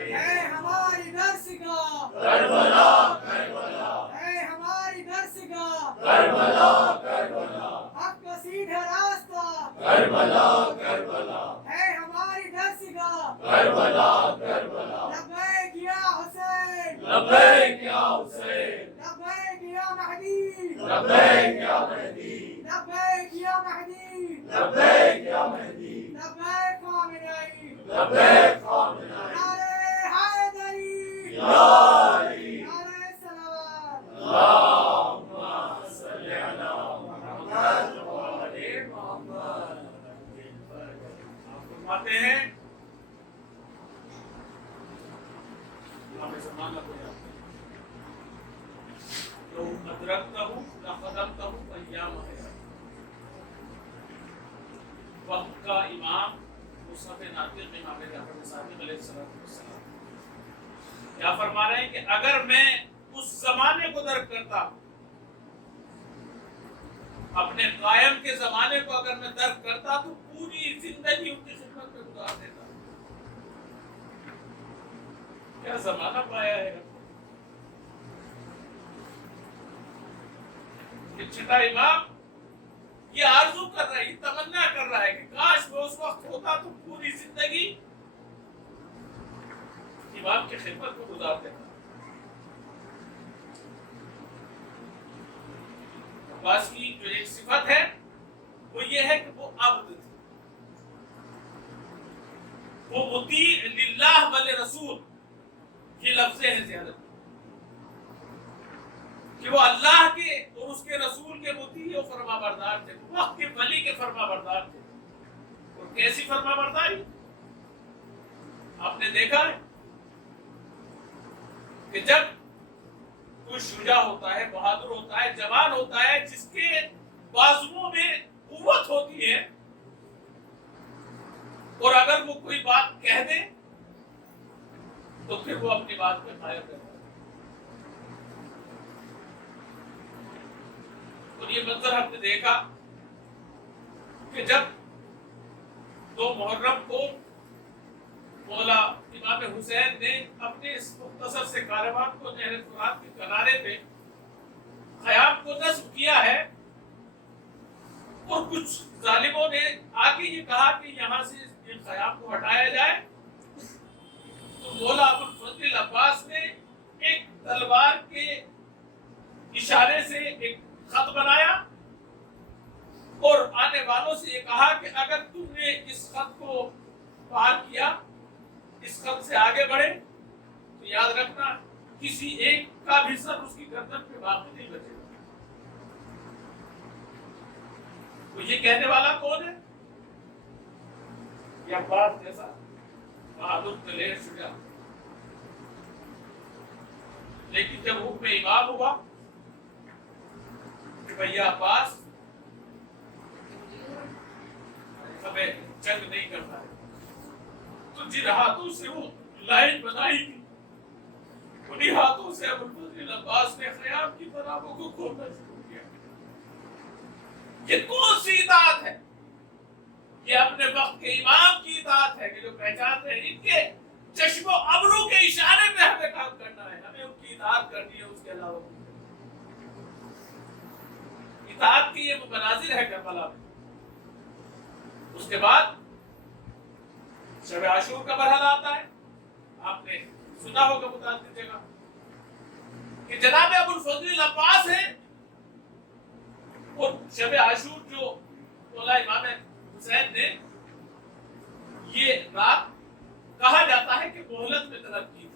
اے ہماری درسگاہ کربلا کربلا، اے ہماری درسگاہ کربلا کربلا، حق کا سیدھا راستہ کربلا کربلا ہے ہماری درسگاہ کربلا کربلا لبیک یا حسین لبیک یا حسین لبیک یا مہدی لبیک یا مہدی لبیک یا مہدی لبیک یا مہدی لبیک خامنئی لبیک خامنہ نعرہ حیدری یا علی نعرہ صلوات اللہم صلی علی محمد وآل محمد آپ فرماتے ہیں ہمیں زمانہ کو یاد ہے لو ادرکتہ لخدمتہ ایام حیات وقت کا امام مصحف ناطق امام جعفر صادق علیہ السلام کیا فرما رہے ہیں کہ اگر میں اس زمانے کو درک کرتا اپنے قائم کے زمانے کو اگر میں درک کرتا تو پوری زندگی ان کی خدمت میں گزار دیتا. کیا زمانہ پایا ہے کہ چھٹا امام یہ آرزو کر رہا ہے, یہ تمنا کر رہا ہے کہ کاش وہ اس وقت ہوتا تو پوری زندگی امام کی خدمت کو گزار دیتا. عباس کی جو ایک صفت ہے وہ یہ ہے کہ وہ عبد تھے, وہ مطیع للہ ولرسول, یہ لفظ ہیں زیادہ کہ وہ اللہ کے اور اس کے رسول کے مطیع و فرما بردار تھے, وقت کے ولی کے فرما بردار تھے. اور کیسی فرما برداری آپ نے دیکھا ہے کہ جب کوئی شجاع ہوتا ہے, بہادر ہوتا ہے, جوان ہوتا ہے, جس کے بازوؤں میں قوت ہوتی ہے, اور اگر وہ کوئی بات کہہ دے تو پھر وہ اپنی بات پہ قائم رہتا ہے. اور یہ منظر ہم نے دیکھا کہ جب 2 محرم کو مولا امام حسین نے اپنے اس مختصر سے کاروان کو نہر فرات کے کنارے پہ خیام کو نصب کیا ہے, اور کچھ ظالموں نے آ کے یہ کہا کہ یہاں سے اس خیام کو ہٹایا جائے, تو مولا ابوالفضل العباس نے ایک تلوار کے اشارے سے ایک خط بنایا اور آنے والوں سے یہ کہا کہ اگر تم نے اس خط کو پار کیا, اس خط سے آگے بڑھے, تو یاد رکھنا کسی ایک کا بھی سر اس کی گردن پہ باقی نہیں بچے گا. تو یہ کہنے والا کون ہے؟ یہ عباس جیسا بہادر دلیر شجاع. لیکن جب حکم امام ہوا کہ بھیا عباس ہمیں جنگ نہیں کرنا ہے, تو جن ہاتھوں سے وہ لائن بنائی تھی انہی ہاتھوں سے ابوالفضل العباس نے خیام کی تنابوں کو کھولنا شروع کیا. یہ کون سی اطاعت ہے؟ یہ اپنے وقت کے امام کی اطاعت ہے کہ جو پہچان رہے ہیں ان کے چشم و ابرو کے اشارے پہ ہمیں کام کرنا ہے, ہمیں ان کی اطاعت کرنی ہے, اس کے علاوہ اطاعت کی یہ مناظر ہے کربلا میں. اس کے بعد شب عاشور کا مرحلہ آتا ہے. آپ نے سنا ہوگا متعدد جگہ کہ جناب ابوالفضل العباس ہے, اور شب عاشور جو مولا امام حسین نے یہ رات کہا جاتا ہے کہ مہلت میں طلب کی تھی,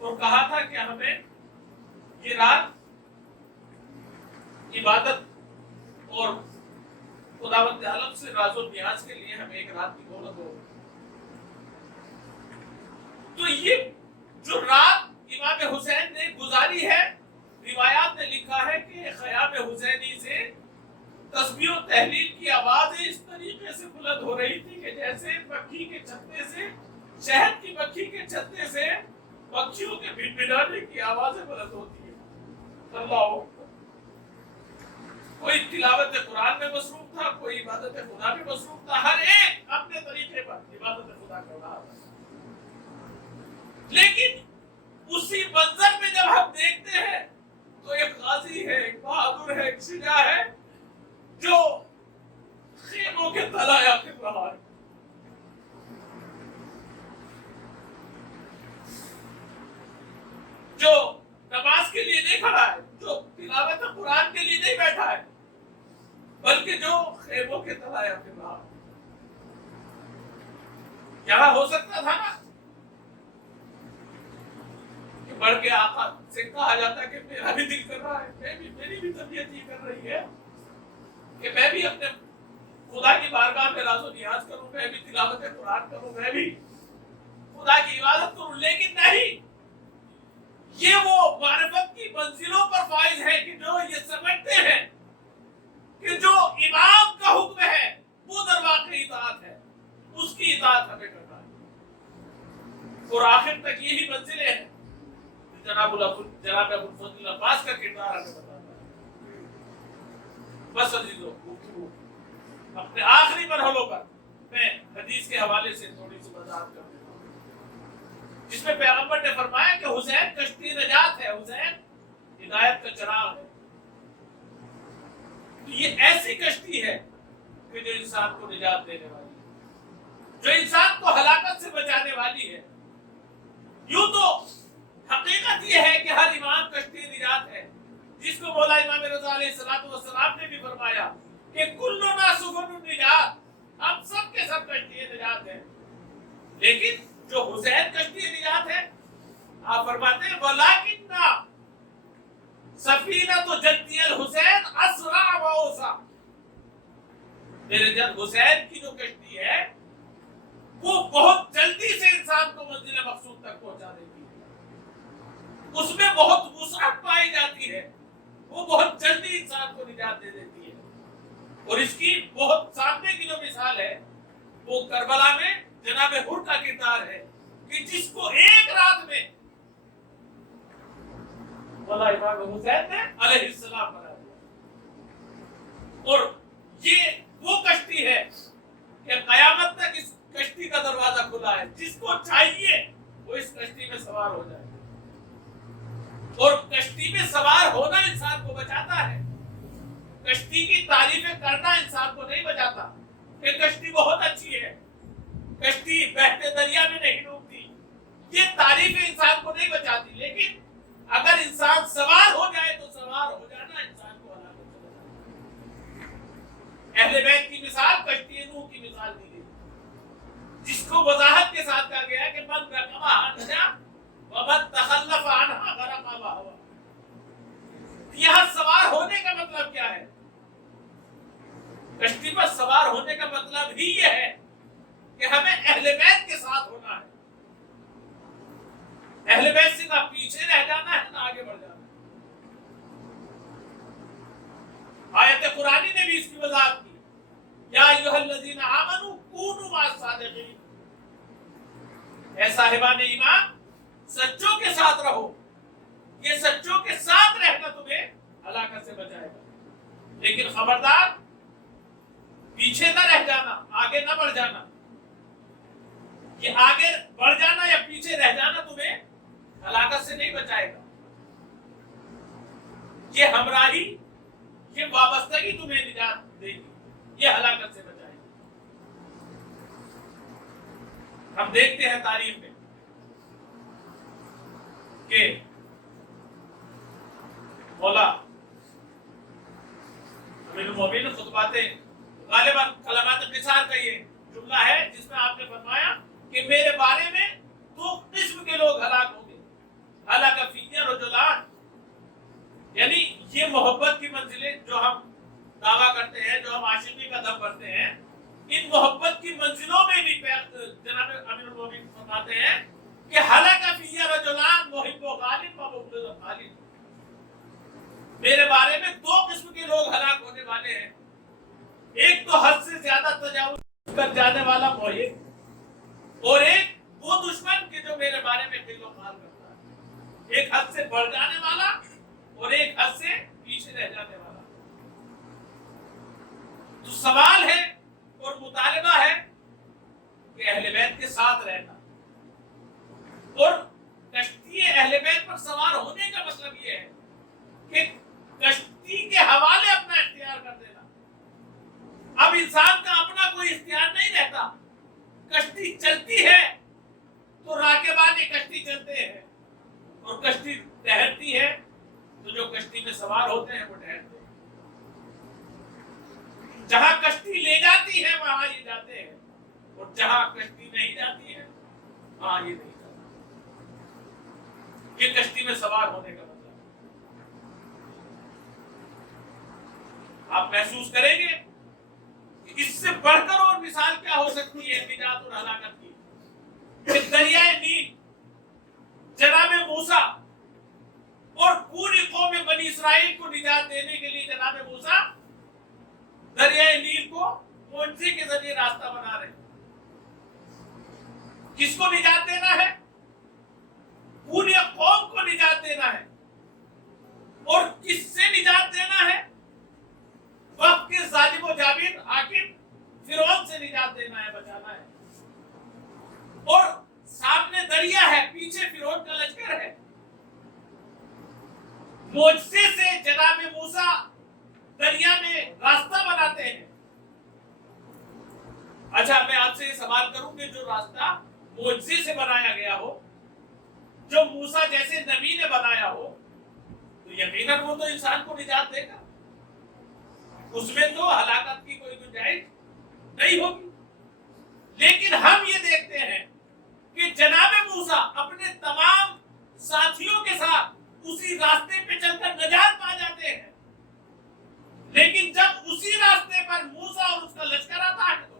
اور کہا تھا کہ ہمیں یہ رات عبادت اور خداوند عالم سے راز و نیاز کے لیے ہمیں ایک رات کی مہلت ہو. تو یہ جو رات امام حسین نے گزاری ہے, روایات نے لکھا ہے کہ خیام حسینی سے تسبیح و تحلیل کی آوازیں اس طریقے سے بلند ہو رہی تھی کہ جیسے مکھی کے چھتے سے, شہد کی مکھی کے چھتے سے پکشیوں کے بھنبھنانے کی آوازیں بلند ہوتی ہیں. اللہ اکبر. کوئی تلاوت قرآن میں مصروف تھا, کوئی عبادت خدا میں مصروف تھا, ہر ایک اپنے طریقے پر عبادت خدا کر رہا تھا. لیکن اسی منظر میں جب ہم دیکھتے ہیں تو ایک غازی ہے, ایک بہادر ہے, ایک شجاع ہے جو خیموں کے تلے آ کے بلکہ جو خیموں کے تلے اپنے باپ یہاں ہو سکتا تھا نا کہ بڑھ کے آقا سے کہا جاتا کہ میرا بھی دل کر رہا ہے، میری بھی طبیعت یہ کر رہی ہے کہ میں بھی اپنے خدا کی بارگاہ میں راز و نیاز کروں، میں بھی تلاوت قرآن کروں، میں بھی خدا کی عبادت کروں، لیکن نہیں، یہ وہ معرفت کی منزلوں پر فائز ہے کہ جو یہ سمجھتے ہیں کہ جو امام کا حکم ہے وہ در واقع اطاعت ہے، اس کی اطاعت ہمیں کرنا ہے، اور آخر تک یہی منزلیں ہیں جناب ابو الفضل عباس کا کردار ہمیں بتاتا ہے۔ بس عزیزو، اپنے آخری مرحلوں پر میں حدیث کے حوالے سے تھوڑی سی وضاحت کر دیتا ہوں، جس میں پیغمبر نے فرمایا کہ حسین کشتی نجات ہے، حسین ہدایت کا چراغ ہے۔ تو یہ ایسی کشتی ہے کہ جو انسان کو نجات دینے والی ہے، جو انسان کو ہلاکت سے بچانے والی ہے۔ یوں تو حقیقت یہ ہے کہ ہر امام کشتی نجات ہے، جس کو مولا امام رضا علیہ السلام نے بھی فرمایا کہ کلنا سفن النجات، ہم سب کے سب کشتی نجات ہے، لیکن جو حسین کشتی نجات ہے، آپ فرماتے ہیں ولیکن سفینۃ جدی الحسین اسرع و اوسع، میرے جد حسین کی جو کشتی ہے وہ بہت جلدی سے انسان کو منزل مقصود تک پہنچا دیتی ہے، اس میں بہت وسعت پائی جاتی ہے، وہ بہت جلدی انسان کو نجات دے دیتی ہے۔ اور اس کی بہت سامنے کی جو مثال ہے وہ کربلا میں جناب حر کا کردار ہے کہ جس کو ایک رات میں مولا امام حسین نے علیہ السلام بنا دیا۔ اور یہ وہ کشتی ہے کہ قیامت تک اس کشتی کا دروازہ کھلا ہے، جس کو چاہیے وہ اس کشتی میں سوار ہو جائے، اور کشتی میں سوار ہونا انسان کو بچاتا ہے، کشتی کی تعریفیں کرنا انسان کو نہیں بچاتا کہ کشتی بہت اچھی ہے، کشتی بہتے دریا میں نہیں ڈوبتی، یہ تعریفیں انسان کو نہیں بچاتی، لیکن اگر انسان سوار ہو جائے تو سوار ہو جانا انسان کو ہلاکت سے بچاتا ہے۔ اہل بیت کی مثال کشتی نوح کی مثال دی گئی، جس کو وضاحت کے ساتھ کہا گیا کہ من رکبہا نجا ومن تخلف عنہا غرق وہوا۔ یہاں سوار ہونے کا مطلب کیا ہے؟ کشتی پر سوار ہونے کا مطلب ہی یہ ہے کہ ہمیں اہل بیت کے ساتھ ہونا ہے، اہل بیت سے نہ پیچھے رہ جانا ہے نہ آگے بڑھ جانا ہے۔ آیت قرآنی نے بھی اس کی وضاحت کی، یا ایھا الذین آمنوا کونوا مع الصادقین، اے صاحبان ایمان سچوں کے ساتھ رہو، یہ سچوں کے ساتھ رہنا تمہیں ہلاکت سے بچائے گا، لیکن خبردار پیچھے نہ رہ جانا، آگے نہ بڑھ جانا۔ یہ آگے بڑھ جانا یا پیچھے رہ جانا تمہیں ہلاکت سے نہیں بچائے گا، یہ ہمراہی، یہ وابستگی تمہیں نجات دے گی، یہ ہلاکت سے بچائے گی۔ ہم دیکھتے ہیں تاریخ میں کہ مولا امیر المومنین خطبات غالباً کلمات قصار کا یہ جملہ ہے جس میں آپ نے فرمایا کہ میرے بارے میں دو قسم کے لوگ ہلاک ہوں گے، ہلاک فی رجلان، یعنی یہ محبت کی منزلیں جو ہم دعویٰ کرتے ہیں، جو ہم عاشقی کا دم بھرتے ہیں، ان محبت کی منزلوں میں بھی جناب امیر المومنین فرماتے ہیں کہ ہلاک فی رجلان محب غالب و مبغض غالب، میرے بارے میں دو قسم کے لوگ ہلاک ہونے والے ہیں، ایک تو حد سے زیادہ تجاوز کر جانے والا محب، اور ایک وہ دشمن کہ جو میرے بارے میں دل و خال کرتا ہے، ایک حد سے بڑھ جانے والا اور ایک حد سے پیچھے رہ جانے والا۔ تو سوال ہے اور مطالبہ ہے کہ اہل بیت کے ساتھ رہنا، اور کشتی اہل بیت پر سوار ہونے کا مطلب یہ ہے کہ کشتی کے حوالے اپنا اختیار کر دینا۔ اب انسان کا اپنا کوئی اختیار نہیں رہتا، کشتی چلتی ہے تو راکبان کشتی چلتے ہیں، اور کشتی ٹہرتی ہے تو جو کشتی میں سوار ہوتے ہیں وہ ٹہرتے ہیں۔ جہاں کشتی لے جاتی ہے وہاں یہ جاتے ہیں، اور جہاں کشتی نہیں جاتی ہے وہاں یہ نہیں جاتے۔ یہ کشتی میں سوار ہونے کا مطلب آپ محسوس کریں گے کہ اس سے بڑھ کر اور مثال کیا ہو سکتی ہے نجات اور ہلاکت کی، کہ دریائے نیل جناب موسیٰ اور پوری قوم بنی اسرائیل کو نجات دینے کے لیے جناب موسیٰ دریائے نیل کو معجزے کے ذریعے راستہ بنا رہے ہیں۔ کس کو نجات دینا ہے؟ پوری قوم کو نجات دینا ہے۔ اور کس سے نجات دینا ہے؟ وقت کے ظالم و جابر حاکم فرعون سے نجات دینا ہے، بچانا ہے۔ اور سامنے دریا ہے، پیچھے فرعون کا لشکر ہے۔ معجزے سے جناب موسیٰ دریا میں راستہ بناتے ہیں۔ اچھا، میں آپ سے یہ سوال کروں کہ جو راستہ معجزے سے بنایا گیا ہو، جو موسیٰ جیسے نبی نے بنایا ہو، تو یقیناً وہ تو انسان کو نجات دے گا، اس میں تو ہلاکت کی کوئی گنجائش نہیں ہوگی۔ لیکن ہم یہ دیکھتے ہیں کہ جناب موسیٰ اپنے تمام ساتھیوں کے ساتھ اسی راستے پہ چل کر نجات پا جاتے ہیں، لیکن جب اسی راستے پر موسیٰ اور اس کا لشکر آتا ہے تو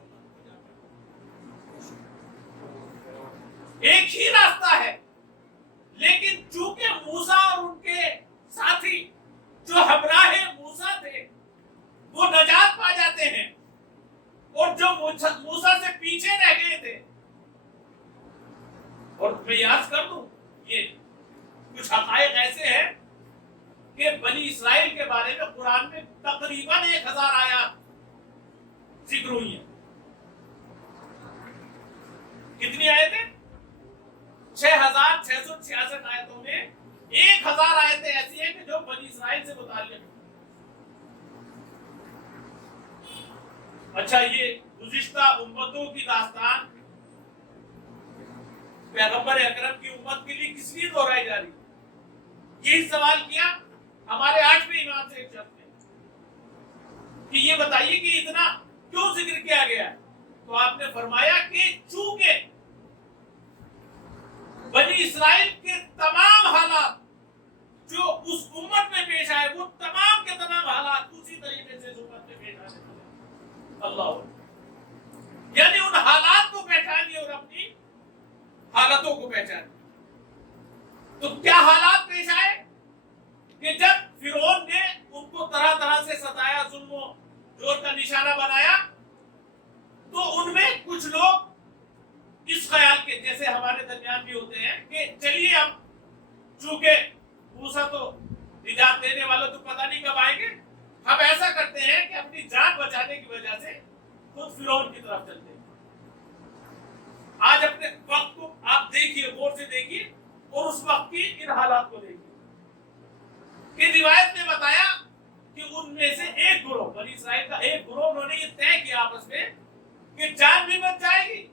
ایک ہی راستہ ہے، لیکن چونکہ موسیٰ اور ان کے ساتھی جو ہمراہ موسیٰ تھے وہ نجات پا جاتے ہیں، اور جو موسیٰ سے پیچھے رہ گئے تھے، اور میں یاد کر دوں یہ کچھ حقائق ایسے ہیں کہ بنی اسرائیل کے بارے میں قرآن میں تقریباً 1000 آیات ذکر ہوئی ہیں۔ کتنی آیتیں؟ 6666 آیتوں میں 1000 آیتیں ایسی ہیں کہ جو بنی اسرائیل سے متعلق ہیں۔ اچھا، یہ گزشتہ امتوں کی داستان پیغمبر اکرم کی امت کے لیے کس لیے دہرائی جا رہی ہے؟ یہی سوال کیا ہمارے 8ویں امام سے ایک شخص نے کہ یہ بتائیے کہ اتنا کیوں ذکر کیا گیا ہے؟ تو آپ نے فرمایا کہ چونکہ بنی اسرائیل کے تمام حالات جو اس امت میں پیش آئے، وہ تمام کے تمام حالات اسی طریقے سے اس امت میں پیش آنے والے۔ اللہ، یعنی ان حالات کو پہچانیے اور اپنی حالتوں کو پہچانیے۔ تو کیا حالات پیش آئے کہ جب فرعون نے ان کو طرح طرح سے ستایا، ظلم و جور کا نشانہ بنایا، تو ان میں کچھ لوگ اس خیال کے جیسے ہمارے درمیان بھی ہوتے ہیں کہ چلیے ہم چونکہ موسیٰ تو نجات دینے والا تو پتہ نہیں کب آئیں گے، ہم ایسا کرتے ہیں کہ اپنی جان بچانے کی وجہ سے خود فرعون کی طرف چلتے ہیں۔ آج اپنے وقت کو آپ دیکھیے، غور سے دیکھیے، اور اس وقت کی ان حالات کو دیکھیے کہ روایت نے بتایا کہ ان میں سے ایک گروہ، بنی اسرائیل کا ایک گروہ، انہوں نے یہ طے کیا آپس میں کہ جان بھی بچ جائے گی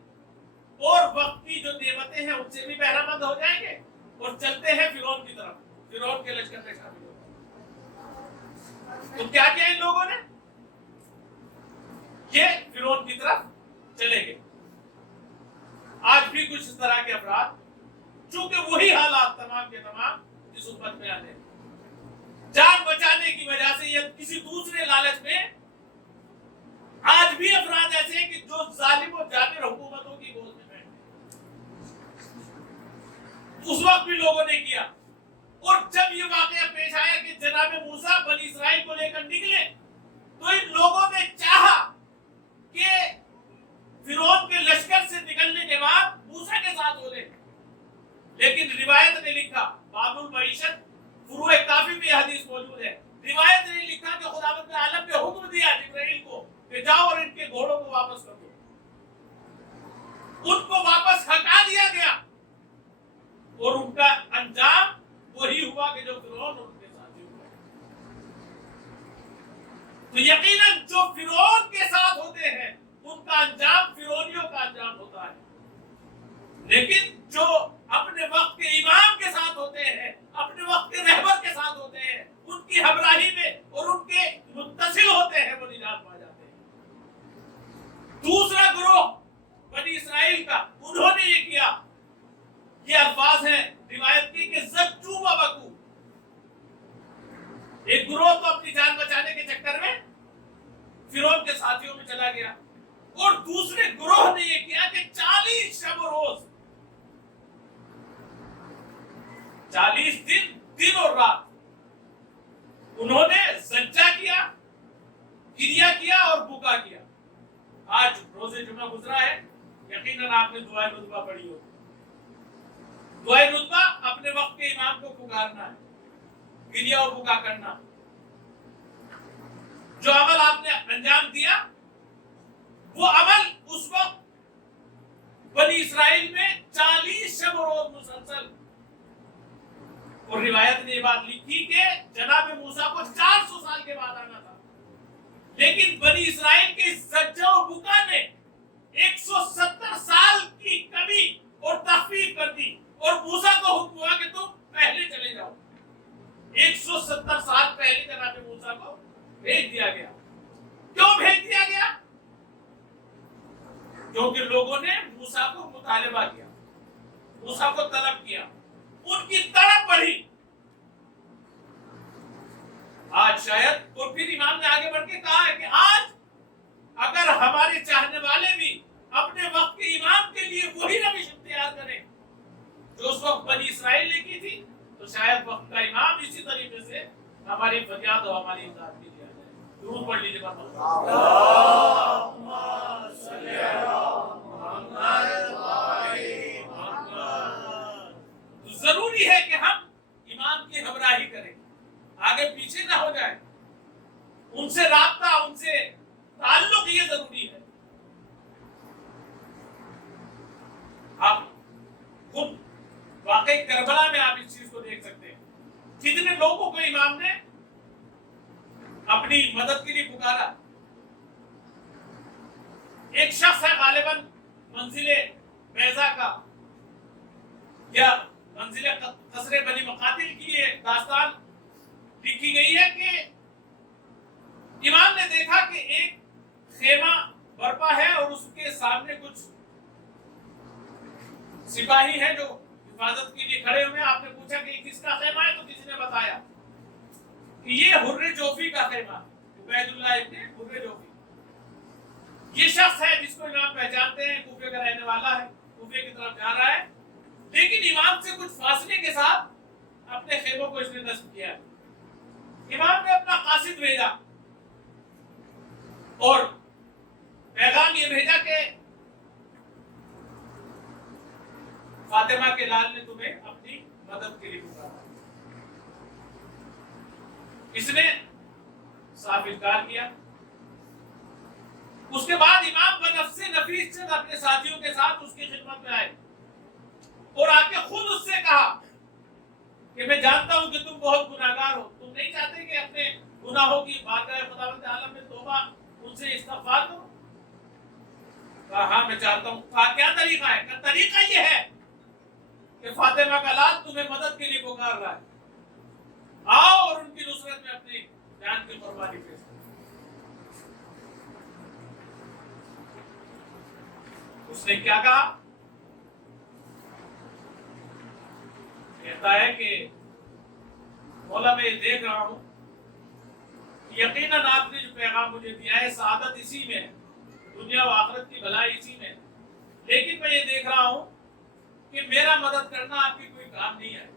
اور وقت کی جو نعمتیں ہیں ان سے بھی بہرہ مند ہو جائیں گے، اور چلتے ہیں فرعون کی طرف، فرعون کے لشکر میں شامل ہو گئے۔ تو کیا کیا ان لوگوں نے؟ یہ فرعون کی طرف چلے گئے۔ آج بھی کچھ اس طرح کے افراد، چونکہ وہی حالات تمام کے تمام اس امت میں آتے ہیں، جان بچانے کی وجہ سے یا کسی دوسرے لالچ میں، آج بھی افراد ایسے ہیں کہ جو ظالم و جابر حکومتوں کی گود میں بیٹھے اس وقت بھی لوگوں نے کیا۔ اور جب یہ واقعہ پیش آیا کہ جناب موسیٰ بنی اسرائیل کو لے کر نکلے، تو ان لوگوں نے چاہا کہ فرعون کے لشکر سے نکلنے کے بعد موسیٰ کے ساتھ ہو لے، لیکن روایت نے لکھا، باب المعیشت فروع کافی میں یہ حدیث موجود ہے، روایت نے لکھا کہ خداوند عالم نے حکم دیا جبرائیل کو کہ جاؤ اور ان کے گھوڑوں کو واپس کر دو۔ ان کو واپس ہٹا دیا گیا، اور ان کا انجام وہی ہوا کہ جو فرعون اور ان کے ساتھ ہوا۔ تو یقیناً جو فرعون کے ساتھ ہوتے ہیں ان کا انجام فرعونیوں کا انجام ہوتا ہے، لیکن جو اپنے وقت کے امام کے ساتھ ہوتے ہیں، اپنے وقت کے رہبر کے ساتھ ہوتے ہیں، ان کی ہمراہی میں اور ان کے متصل ہوتے ہیں، وہ نجات پا جاتے ہیں۔ یہ الفاظ ہیں روایت کی کہ زجو و بکو، ایک گروہ تو اپنی جان بچانے کے چکر میں فرعون کے ساتھیوں میں چلا گیا، اور دوسرے گروہ نے یہ کیا کہ 40 شب و روز، 40 دن اور رات انہوں نے زجا کیا، گریہ کیا اور بکا کیا۔ آج روز جمعہ گزرا ہے، یقیناً آپ نے دعائے ندبہ پڑھی ہو۔ دعائے ندبہ اپنے وقت کے امام کو پکارنا ہے، گریہ اور بکا کرنا۔ جو عمل آپ نے انجام دیا وہ عمل اس وقت بنی اسرائیل میں 40 شب و روز مسلسل، اور روایت نے یہ بات لکھی کہ جناب موسیٰ کو 400 سال کے بعد آنا تھا، لیکن بنی اسرائیل کے زجہ و بکا نے 170 سال کی کمی اور تخفیف کر دی، اور موسیٰ کو حکم ہوا کہ تم پہلے چلے جاؤ۔ 170 سال پہلے جناب موسیٰ کو بھیج دیا گیا۔ کیوں بھیج دیا گیا؟ کیونکہ لوگوں نے موسیٰ کو مطالبہ کیا، موسیٰ کو طلب کیا، ان کی طلب بڑھی۔ آج شاید، اور پھر امام نے آگے بڑھ کے کہا ہے کہ آج اگر ہمارے چاہنے والے بھی اپنے وقت کے امام کے لیے وہی روش اختیار کریں جو اس وقت بنی اسرائیل نے کی تھی، تو شاید وقت کا امام اسی طریقے سے ہماری فریاد اور ہماری امداد کے لیے آ جائے۔ درود پڑھ لیجیے بات۔ اللهم صل على محمد وعلى محمد۔ تو ضروری ہے کہ ہم امام کی ہمراہی کریں، آگے پیچھے نہ ہو جائیں، ان سے رابطہ، ان سے تعلق، یہ ضروری ہے۔ آپ خود واقعی کربلا میں آپ اس چیز کو دیکھ سکتے ہیں، کتنے لوگوں کو امام نے اپنی مدد کے لیے پکارا۔ ایک شخص ہے غالباً منزل بیضا کا، یا منزل قصر بنی مقاتل کی ایک داستان لکھی گئی ہے کہ امام نے دیکھا کہ ایک خیمہ برپا ہے اور اس کے سامنے کچھ سپاہی ہیں جو حفاظت کے لیے کھڑے ہوئے ہیں۔ آپ نے پوچھا کہ کس کا خیمہ ہے، تو کسی نے بتایا کہ یہ حر جوفی کا خیمہ ہے، عبید اللہ ابن حر جوفی۔ یہ شخص ہے جس کو امام پہچانتے ہیں، کوفے کا رہنے والا ہے، کوفے کی طرف جا رہا ہے، لیکن امام سے کچھ فاصلے کے ساتھ اپنے خیموں کو اس نے نصب کیا ہے۔ امام نے اپنا قاصد بھیجا اور پیغام یہ بھیجا کہ فاطمہ کے لال نے تمہیں اپنی مدد کے لیے پکارا۔ اس نے صاف انکار کیا۔ اس کے بعد امام بنفس نفیس سے اپنے ساتھیوں کے ساتھ اس کی خدمت میں آئے اور آ کے خود اس سے کہا کہ میں جانتا ہوں کہ تم بہت گناہگار ہو، تم نہیں چاہتے کہ اپنے گناہوں کی بارگاہ خداوند عالم میں توبہ، ان سے استغفار کرو؟ کہا ہاں میں چاہتا ہوں۔ کہا کیا طریقہ ہے؟ کہ طریقہ یہ ہے کہ فاطمہ کا لال تمہیں مدد کے لیے پکار رہا ہے، آؤ اور ان کی نصرت میں اپنی جان کی قربانی پیش کرو۔ اس نے کیا کہا؟ کہتا ہے کہ مولا میں یہ دیکھ رہا ہوں کہ یقیناً آپ نے جو پیغام مجھے دیا ہے سعادت اسی میں ہے، دنیا و آخرت کی بھلائی اسی میں ہے، لیکن میں یہ دیکھ رہا ہوں کہ میرا مدد کرنا آپ کی کوئی کام نہیں ہے۔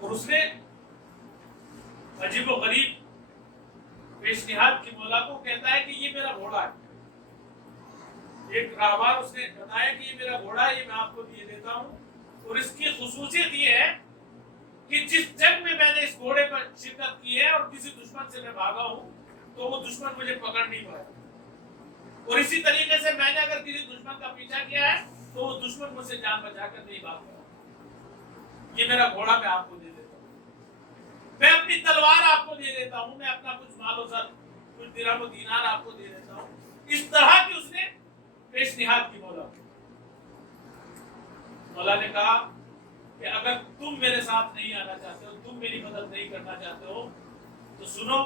اور اس نے عجیب و غریب پیشنہاد کی مولا کو، کہتا ہے کہ یہ میرا گھوڑا ہے۔ ایک راہبار اس نے بتایا کہ یہ میرا گھوڑا ہے، یہ میں آپ کو دیے دیتا ہوں، اور اس کی خصوصیت یہ ہے کہ جس جنگ میں میں نے اس گھوڑے پر شرکت کی ہے اور کسی دشمن سے میں بھاگا ہوں تو وہ دشمن مجھے پکڑ نہیں پایا، اور اسی طریقے سے میں نے اگر کسی دشمن کا پیچھا کیا ہے تو وہ دشمن مجھ سے جان بچا کر نہیں بھاگ پایا۔ یہ میرا گھوڑا میں آپ کو دے دیتا ہوں، میں اپنی تلوار آپ کو دے دیتا ہوں، میں اپنا کچھ مال و زر، کچھ درہم و دینار آپ کو دے دیتا ہوں۔ اس طرح کی اس نے پیشنہاد کی مولا۔ مولا نے کہا کہ اگر تم میرے ساتھ نہیں آنا چاہتے ہو، تم میری مدد نہیں کرنا چاہتے ہو، تو سنو،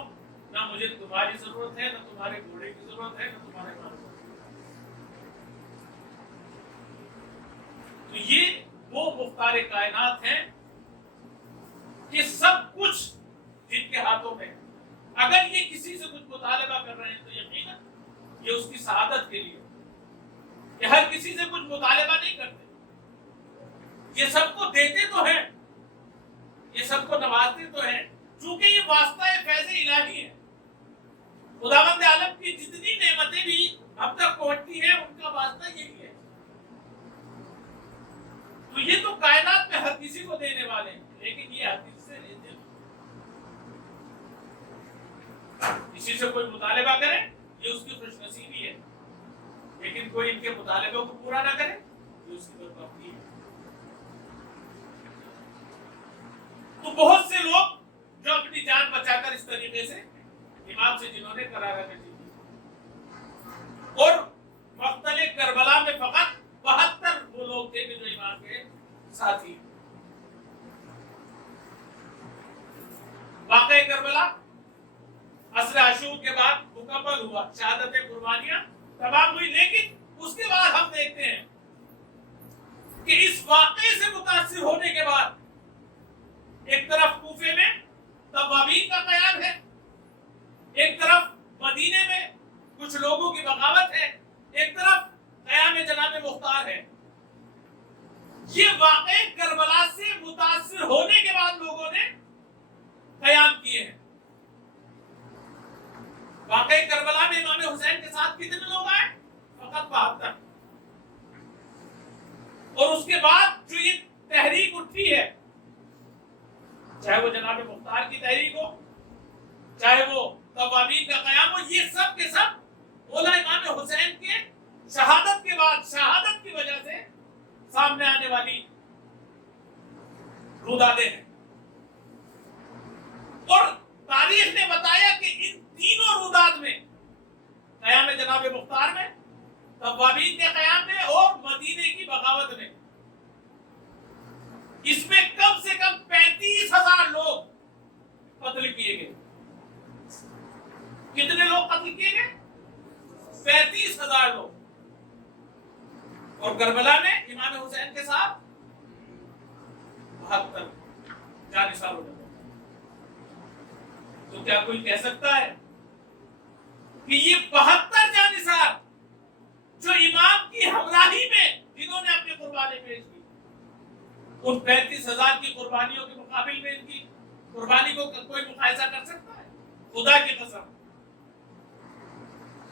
نہ مجھے تمہاری ضرورت ہے، نہ تمہارے گھوڑے کی ضرورت ہے، نہ تمہارے مال کی۔ تو یہ وہ مختار کائنات ہیں کہ سب کچھ جن کے ہاتھوں میں، اگر یہ کسی سے کچھ مطالبہ کر رہے ہیں تو یقیناً یہ اس کی سعادت کے لیے، کہ ہر کسی سے کچھ مطالبہ نہیں کرتے، یہ سب کو دیتے تو ہیں، یہ سب کو نوازتے تو ہیں، چونکہ یہ واسطہ فیض الہی ہے۔ خداوند عالم کی جتنی نعمتیں بھی اب تک پہنچتی ہیں ان کا واسطہ یہی ہے۔ تو یہ تو کائنات میں ہر کسی کو دینے والے ہیں، لیکن یہ ہر کسی سے لیتے ہیں۔ کسی سے کوئی مطالبہ کرے یہ اس کی خوش نصیبی ہے، لیکن کوئی ان کے مطالبوں کو پورا نہ کرے یہ اس کی بدبختی ہے۔ تو بہت سے لوگ جو اپنی جان بچا کر اس طریقے سے امام سے جنہوں نے قرارہ کشی کی، اور مقتل کربلا میں فقط 72 وہ لوگ تھے کہ جو امام کے ساتھی۔ واقعہ کربلا عصر عاشور کے بعد مکمل ہوا، شہادت قربانیاں تمام ہوئی، لیکن اس کے بعد ہم دیکھتے ہیں کہ اس واقعے سے متاثر ہونے کے بعد ایک طرف کوفے میں توابین کا قیام ہے، ایک طرف مدینے میں کچھ لوگوں کی بغاوت ہے، ایک طرف قیام جناب مختار ہے۔ یہ واقعے کربلا سے متاثر ہونے کے بعد لوگوں نے قیام کیے ہیں۔ واقعہ کربلا میں امام حسین کے ساتھ کتنے لوگ آئے؟ فقط 72۔ اور اس کے بعد جو یہ تحریک اٹھی ہے، چاہے وہ جناب مختار کی تحریک ہو، چاہے وہ توابین کا قیام ہو، یہ سب کے سب مولا امام حسین کے شہادت کے بعد، شہادت کی وجہ سے سامنے آنے والی رودادیں ہیں۔ اور تاریخ نے بتایا کہ ان تینوں روداد میں، قیام جناب مختار میں، توابین کے قیام میں اور مدینے کی بغاوت میں، اس میں کم سے کم 35,000 لوگ قتل کیے گئے۔ کتنے لوگ قتل کیے گئے؟ 35,000 لوگ۔ اور کربلا میں امام حسین کے ساتھ 72 جانثار ہو گئے۔ تو کیا کوئی کہہ سکتا ہے کہ یہ 72 جانثار جو امام کی ہمراہی میں جنہوں نے اپنی قربانی پیش کی، ان 35,000 کی قربانیوں کے مقابل میں ان کی قربانی کو کوئی مقایسہ کر سکتا ہے؟ خدا کی قسم،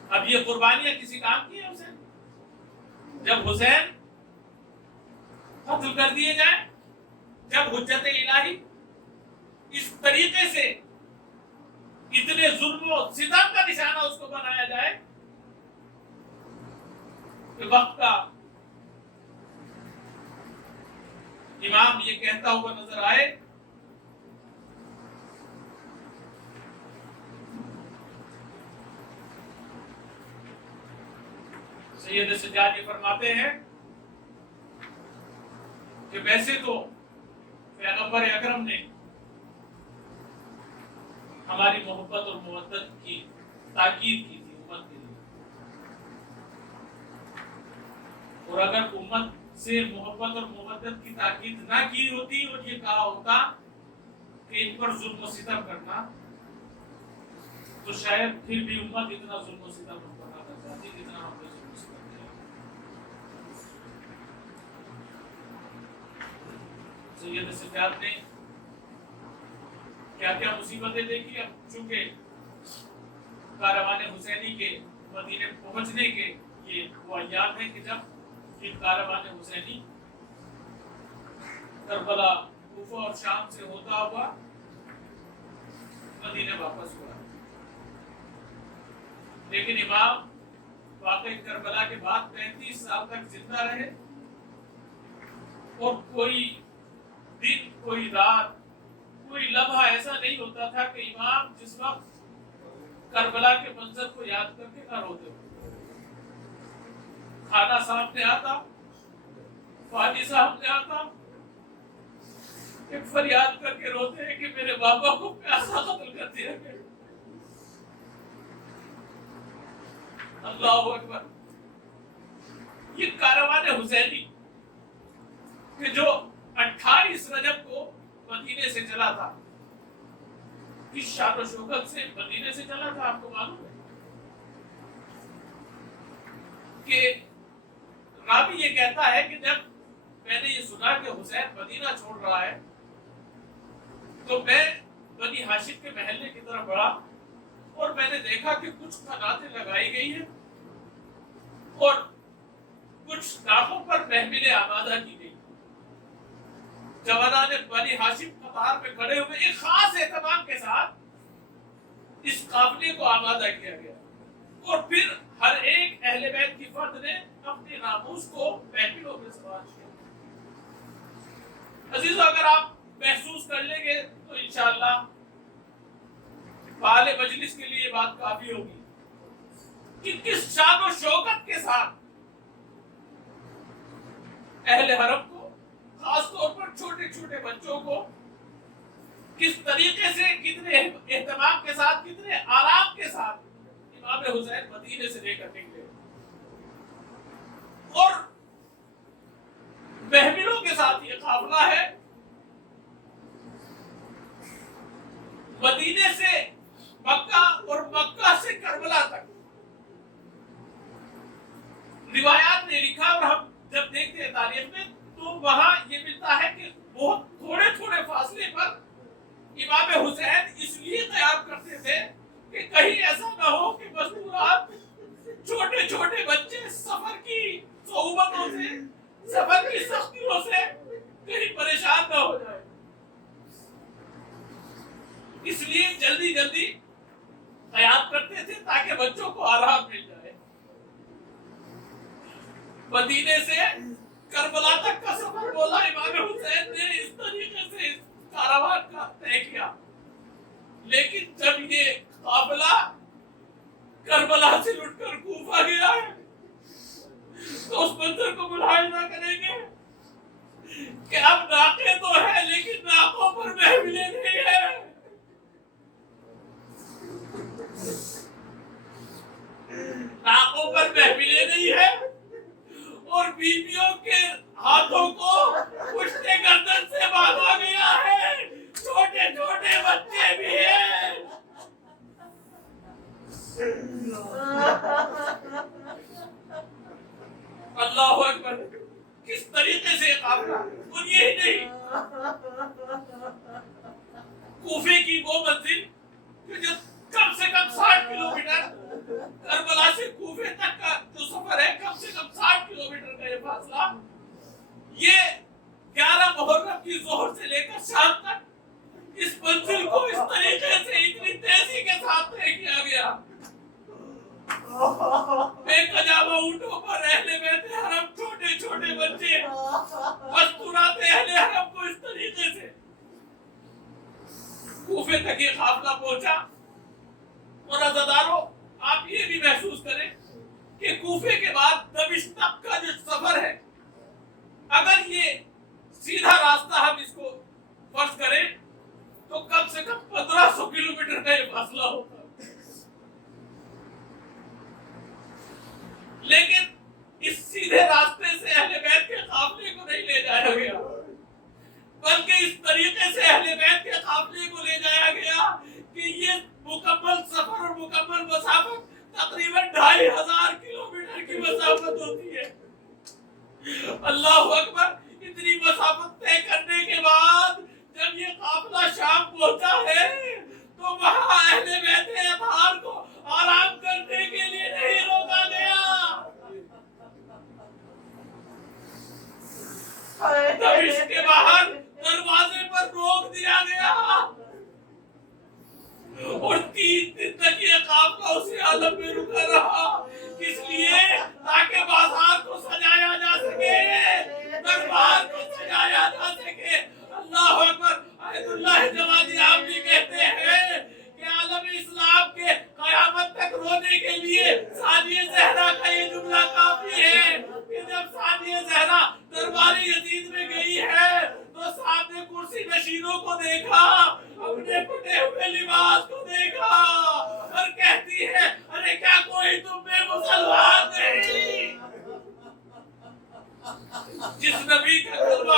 اب یہ قربانیاں کسی کام کی ہیں؟ حسین جب حسین قتل کر دیے جائیں، جب حجت الہی اس طریقے سے اتنے ظلم و ستم کا نشانہ اس کو بنایا جائے کہ وقت کا امام یہ کہتا ہوا نظر آئے سید سجاد یہ فرماتے ہیں کہ ویسے تو پیغمبر اکرم نے ہماری محبت اور مودت کی تاکید کی تھی امت کے لیے، اور اگر امت سے محبت اور مودت کی تاکید نہ کی ہوتی اور یہ کہا ہوتا کہ ان پر ظلم و ستم کرنا، تو شاید پھر بھی امت اتنا ظلم و ستم ہم پر نہ کر جاتی جتنا ہم نے ظلم و ستم کیا۔ سید سجاد نے کیا کیا مصیبتیں دیکھی۔ اب چونکہ کاروان حسینی کے مدینے پہنچنے کے یہ وہ ایام ہے کہ جب یہ کاروان حسینی کربلا، کوفہ اور شام سے ہوتا ہوا مدینے واپس ہوا، لیکن امام واقعی کربلا کے بعد 35 سال تک زندہ رہے، اور کوئی دن، کوئی رات، کوئی لمحہ ایسا نہیں ہوتا تھا کہ امام جس وقت کربلا کے منظر کو یاد کر کے نہ روتے ہو۔ کھانا سامنے آتا، پانی سامنے آتا، ایک فریاد کر کے روتے ہیں کہ میرے بابا کو پیاسا قتل کر دیا گیا۔ اللہ اکبر۔ یہ کاروان حسینی کہ جو 28 رجب کو مدینے سے چلا تھا، کس شان و شوکت سے مدینے سے چلا تھا آپ کو معلوم ہے؟ کہ راوی یہ کہتا ہے کہ جب میں نے یہ سنا کہ حسین مدینہ چھوڑ رہا ہے تو میں بنی ہاشم کے محلے کی طرف بڑھا اور میں نے دیکھا کہ کچھ قناتیں لگائی گئی ہیں اور کچھ ناکوں پر محملیں آمادہ کی گئی۔ جوانان بنی ہاشم قطار میں کھڑے ہوئے ایک خاص اہتمام کے ساتھ اس قافلے کو آمادہ کیا گیا اور پھر ہر ایک اہل بیت کی فرد نے اپنے ناموس کو محفلوں میں سوار کیا۔ عزیزو، اگر آپ محسوس کر لیں گے تو انشاءاللہ فعال مجلس کے لیے یہ بات کافی ہوگی کہ کس شان و شوکت کے ساتھ اہل حرم کو، خاص طور پر چھوٹے چھوٹے بچوں کو، کس طریقے سے، کتنے اہتمام کے ساتھ، کتنے آرام کے ساتھ امام حسین مدینے سے لے کر نکلے اور محملوں کے ساتھ یہ قافلہ ہے مدینے سے مکہ اور مکہ سے کربلا تک۔ روایات نے لکھا اور ہم جب دیکھتے ہیں تاریخ میں تو وہاں یہ ملتا ہے کہ بہت تھوڑے تھوڑے فاصلے پر امام حسین اس لیے قیام کرتے تھے کہ کہیں ایسا نہ ہو کہ مزدورات، چھوٹے چھوٹے بچے سفر کی صعوبتوں سے، سفر کی سختیوں سے کہیں پریشان نہ ہو جائے، اس لیے جلدی جلدی قیام کرتے تھے تاکہ بچوں کو آرام مل جائے۔ مدینے سے کربلا تک کا سفر بولا امام حسین نے اس طریقے سے اس کاروان کا طے کیا، لیکن جب یہ قافلہ کربلا سے لٹ کر کوفہ گیا ہے تو اس منظر کو ملاحظہ کریں گے کہ اب ناقے تو ہے لیکن ناقوں پر محملیں نہیں ہیں۔ ناقوں پر محملیں نہیں ہیں اور بیویوں کے ہاتھوں کو پشت گردن سے باندھا گیا ہے، چھوٹے چھوٹے بچے بھی ہیں۔ اللہ اکبر، کس طریقے سے قافلہ، اور یہی نہیں، کوفے کی وہ منزل جو کم سے کم 60 کلومیٹر، کربلا سے کوفے تک کا جو سفر ہے کم سے کم 60 کلومیٹر کا یہ فاصلہ، یہ 11 محرم کی ظہر سے لے کر شام تک اس منزل کو اس طریقے سے اتنی تیزی کے ساتھ طے کیا گیا۔ بے کجاوہ اونٹوں پر اہل بیت حرم، چھوٹے چھوٹے بچے، مستورات اہل حرم کو اس طریقے سے کوفے تک یہ قافلہ پہنچا۔ اور عزادارو، آپ یہ بھی محسوس کریں کہ کوفے کے بعد دمشق تک کا جو سفر ہے، اگر یہ سیدھا راستہ ہم اس کو فرض کریں تو کم سے کم 1500 کلومیٹر کا یہ فاصلہ ہوتا ہے، لیکن اس سیدھے راستے سے اہل بیت کے قافلے کو نہیں لے جایا گیا، بلکہ اس طریقے سے اہل بیت کے قافلے کو لے جایا گیا کہ یہ مکمل سفر اور مکمل مسافت تقریباً 2500 کلومیٹر کی مسافت ہوتی ہے۔ اللہ اکبر، اتنی مسافت طے کرنے کے بعد جب یہ قافلہ شام پہنچا ہے تو وہاں اہل بیت اطہار کو آرام کرنے کے لیے نہیں روکا گیا، دمشق کے باہر دروازے پر روک دیا گیا اور 3 دن تک یہ قافلہ اسی عالم میں رکا رہا، کس لیے؟ تاکہ بازار کو سجایا جا سکے، دربار کو سجایا جا سکے۔ اللہ اکبر، آیت اللہ جوادی آپ بھی کہتے ہیں کہ عالم اسلام کے قیامت تک رونے کے لیے ثانیہ زہرا کا یہ جملہ کافی ہے کہ جب ثانیہ زہرا دربار یزید میں گئی ہے تو سامنے کرسی نشینوں کو دیکھا، اپنے پھٹے ہوئے لباس کو دیکھا اور کہتی ہے، ارے کیا کوئی تم میں مسلمان نہیں؟ جس نبی کا کلمہ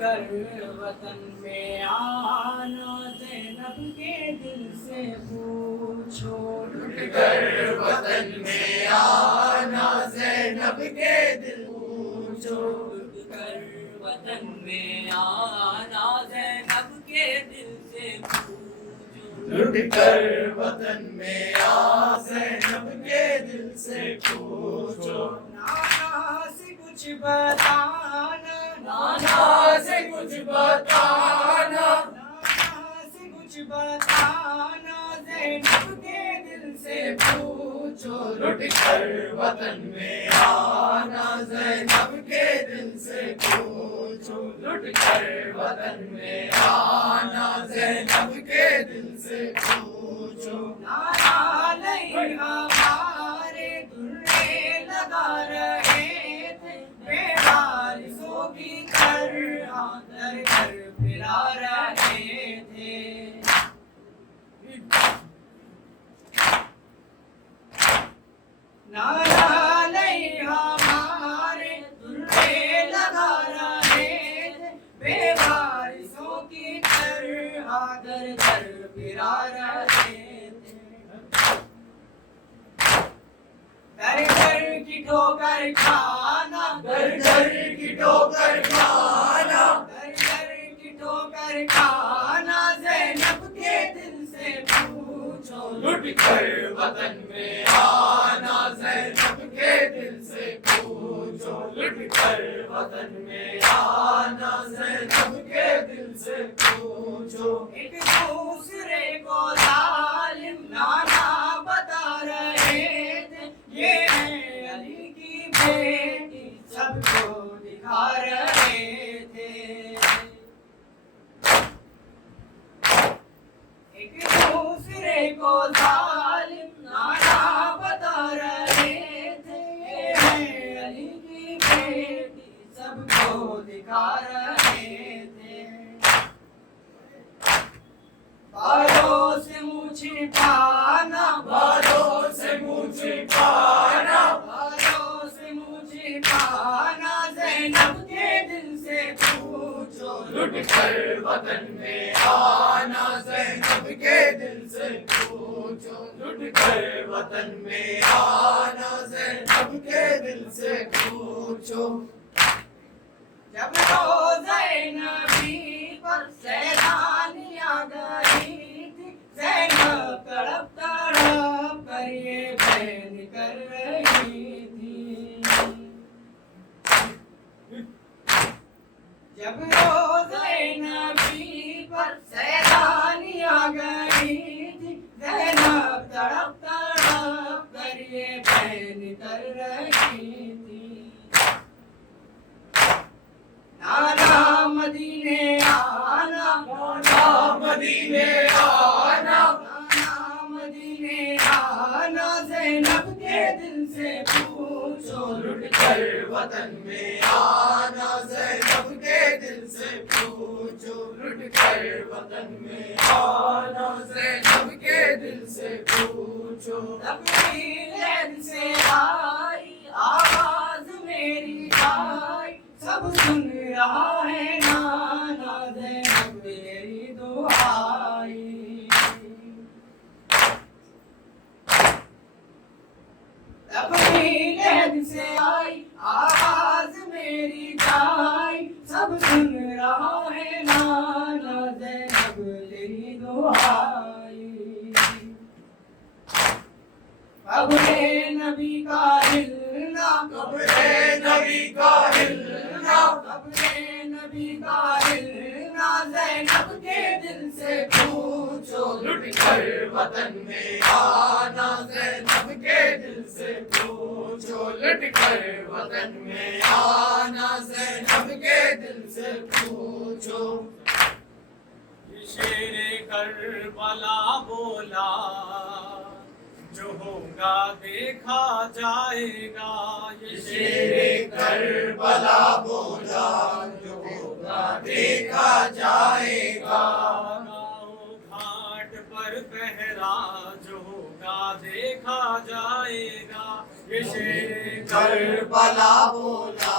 کر وطن میں آنا زینب کے دل سے پوچھو لٹ کر وطن میں آنا زینب کے دل پوچھو لٹ کر وطن میں آنا زینب کے دل سے پوچھو لٹ کر وطن میں آ زینب کے دل سے پوچھو نانا سے کچھ بتانا نانا سے کچھ بتانا نانا سے کچھ بتانا زینب کے دل سے پوچھو لٹ کر وطن میں آنا زینب کے دل سے پوچھو لٹ کر وطن میں آنا زینب کے دل سے پوچھو نانا نہیں ہمارے درے لگا رہے تھے بے وارثوں کی طرح در در پھرا رہے تھے نانا نہیں ہمارے درے لگا رہے تھے بے وارثوں کی طرح در در پھرا رہے تھے در در کی ٹھوکر کھانا در در کی ٹھوکر کھانا در در کی ٹھوکر کھانا زینب کے دل سے پوچھو لٹ کر وطن میں آنا زینب کے دل سے پوچھو لٹ کر وطن میں آنا زینب کے دل سے پوچھو ایک دوسرے کو ظالم نانا بتا رہے تھے یہ ہے علی کی بیٹی سب کو دکھا رہے تھے ایک دوسرے کو ظالم نانا بتا رہے تھے یہ ہے علی کی بیٹی سب کو دکھا رہے تھے بالوں سے منہ چھپانا بالوں سے منہ چھپانا بالوں سے منہ چھپانا زینب کے دل سے پوچھو لٹ کر وطن میں آنا زینب کے دل سے پوچھو لٹ کر وطن میں آنا زینب کے دل سے پوچھو جب روزہ نبی پر سیلانیاں گئی تھی زینب تڑپ تڑپ کر یہ بین کر رہی تھی جب روزہ نبی پر سیلانیاں گئی تھی زینب تڑپ تڑپ کر یہ بین کر رہی تھی نانا مدینے آنا نانا مدینے آنا نانا مدینے آنا زینب کے دل سے پوچھو لٹ کر وطن میں آنا زینب کے دل سے پوچھو لٹ کر وطن میں آنا زینب کے دل سے پوچھو تقدیر سے آئی آواز میری آئی سب سن رہا ہے نانا زینب میری دعائی اپنی لہد سے آئی آواز میری جائی سب سن رہا ہے نانا زینب میری دعائی قبر نبی کا ہلنا قبر نبی کا ہلنا قبر نبی کا ہلنا زینب کے دل سے پوچھو لٹ کر وطن میں آنا زینب کے دل سے پوچھو لٹ کر وطن میں آنا زینب کے دل سے پوچھو شیر کربلا بولا جو ہوگا دیکھا جائے گا یہ شیر کربلا بولا جو ہوگا دیکھا جائے گا گھاٹ پر پہرا جو ہوگا دیکھا جائے گا یہ شیر کربلا بولا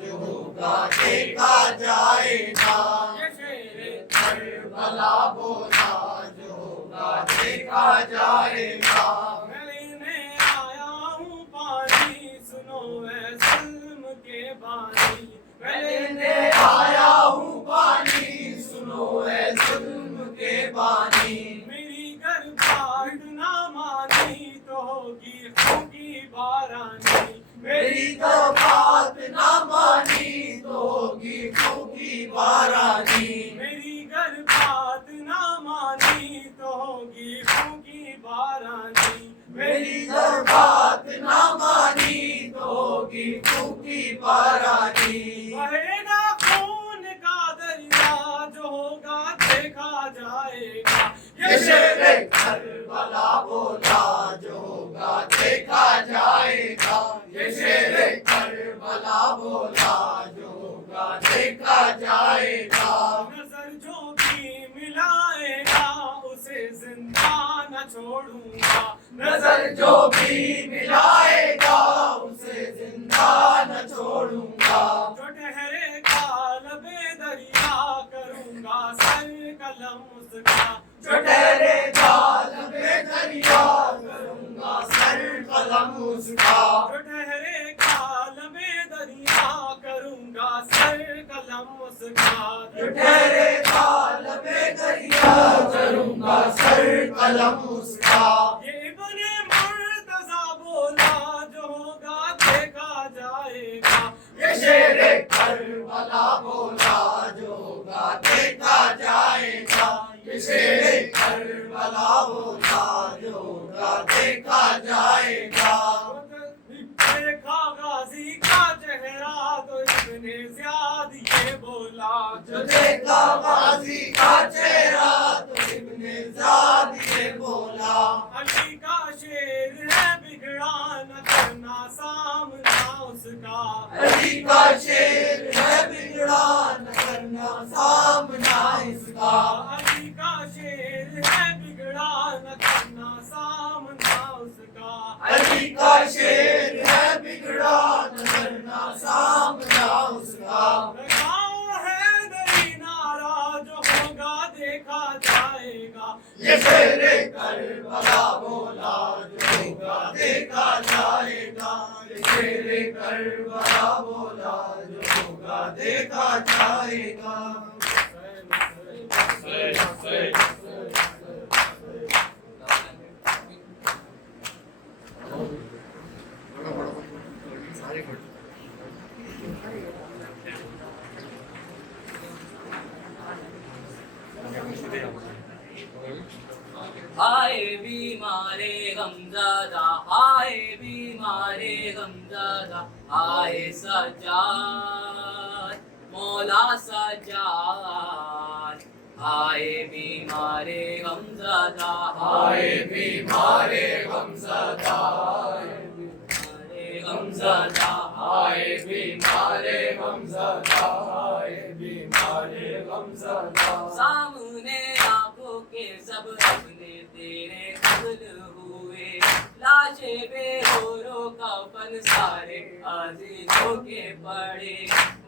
جو ہوگا ہوگا دیکھا جائے گا یہ شیر کربلا بولا جو ہوگا دیکھا جائے گا میں لینے آیا ہوں پانی سنو اے ظلم کے بانی میں لینے آیا ہوں پانی سنو اے ظلم کے بانی میری گر بات نہ مانی تو ہوگی خون کی بارانی میری گر بات نہ مانی تو ہوگی خون کی بارانی میری گر بات نہ مانی تو ہوگی خون کی بارانی میری گر بات نہ مانی تو ہوگی خون کی بارانی بہے گا خون کا دریا جو ہوگا دیکھا جائے گا یہ شیر کربلا بولا جو ہوگا دیکھا جائے گا یہ شیر کربلا بولا جو ہوگا دیکھا جائے گا نظر جو بھی ملائے گا اسے زندہ نہ چھوڑوں گا نظر جو بھی ملائے گا اسے زندہ نہ چھوڑوں گا جو ٹھہرے گا لبے دریا کروں گا سر قلم اس کا جو ٹھہرے گا لبے دریا کروں گا سر قلم اس کا جو ٹھہرے گا لبے دریا کروں گا سر قلم اس کا جو ٹھہرے گا لبے دریا کروں گا سر قلم اس کا یہ ابن مرتضیٰ بولا جو ہوگا دیکھا جائے گا یہ شیر کربلا بولا جو ہوگا دیکھا جائے گا یہ شیر کربلا بولا جو ہوگا دیکھا جائے گا دیکھا غازی کا چہرہ تو ابن زیاد یہ بولا جو دیکھا غازی کا چہرہ تو ابن زیاد یہ بولا علی کا شیر ہے بگڑا نہ کرنا سامنا اس کا علی کا شیر ہے بگڑا نہ کرنا سامنا اس کا علی کا شیر ہے بگڑا نہ کرنا سامنا اس کا علی کا شیر ہے بگڑا نہ کرنا سامنا اس کا لگا ہے دری نعرہ جو ہوگا دیکھا جائے گا یہ شیر کربلا بولا جو ہوگا دیکھا جائے گا یہ شیر کربلا بولا جو ہوگا دیکھا جائے گا ہائے بیمارے غمزدہ ہائے بیمارے غمزدہ ہائے سجاد مولا سجاد ہائے بیمارے غمزدہ ہائے بیمارے غمزدہ ہائے غمزدہ ہائے بیمارے غمزدہ ہائے بیمارے غمزدہ سامنے آنکھوں کے سب اپنے تیرے قتل ہوئے لاشیں بے ہوروں کا فن سارے عزیزوں کے پڑے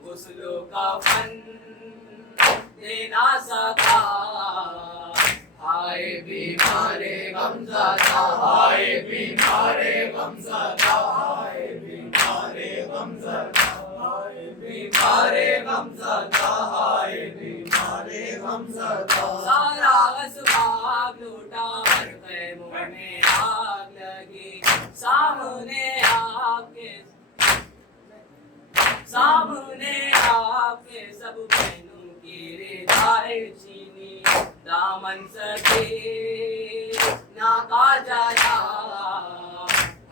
غسلوں کا فن دینا سکا ہائے بیمارے غمزدہ ہائے بیمارے غمزدہ ہائے بیمارے غمزدہ ہائے بیمارے غمزدہ ہائے بیمارے غمزدہ سارا اسباب لوٹا ہر خیموں میں آگ لگی سامنے آپ کے سب بہنوں کی ردائے چینی دامن سکے نہ کا جایا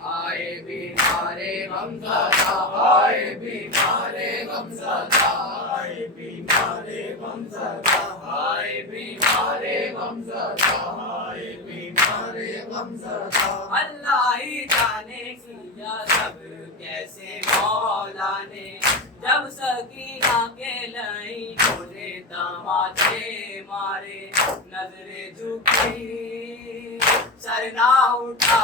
ہائے بیمارے غمزدہ ہائے بیمارے غمزدہ ہائے بیمارے غمزدہ ہائے بیمارے غمزدہ ہائے بیمارے غمزدہ اللہ ہی جانے کیا صبر کیسے مولا نے جب سکینہ کے لئی کھولے تماچے مارے نظریں جھکی سر نہ اٹھا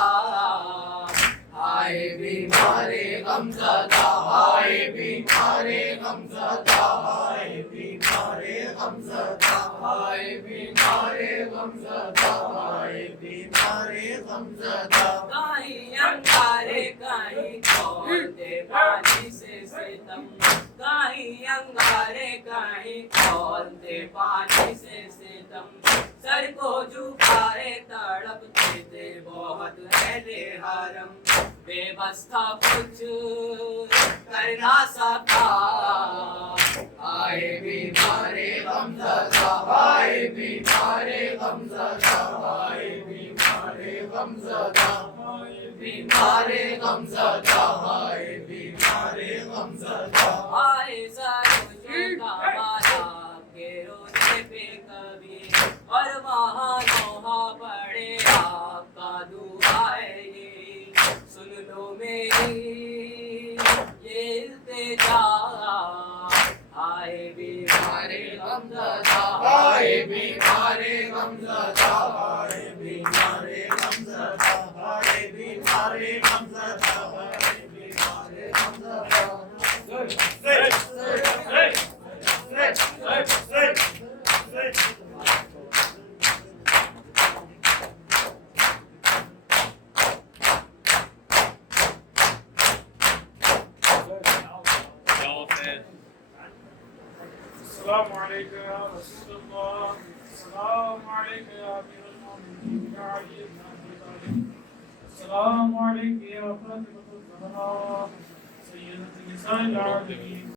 آئے بیمار غمزدہ آئے بیمار غمزدہ آئے بیمار غمزدہ آئے بیمار غمزدہ آئے بیمار غمزدہ کہیں انگارے کہیں کھولتے پانی سے ستم کہیں انگارے کہیں کھولتے پانی سے ستم سر کو جھکائے تڑپتے تھے بہت اہل حرم بے بس تھا کچھ کر نہ سکا آئے بیمار غمزدہ آئے بیمار غمزدہ آئے بیمار غمزدہ بیمار غمزدہ آئے بیمار غمزدہ آئے سروشوں کا مالا کے روزے پہ کبھی اور وہاں نوحہ پڑے آپ کا دعائے یہ سن لو میری یہ التجا آئے بیمار غمزدہ آئے بیمار غمزدہ آئے بیمار غمزدہ آئے بیمار غمزدہ آئے بیمار السلام عليك يا رسول الله السلام عليك يا أمير المؤمنين يا علي بن أبي طالب السلام عليك يا فاطمة الزهراء سيدة نساء العالمين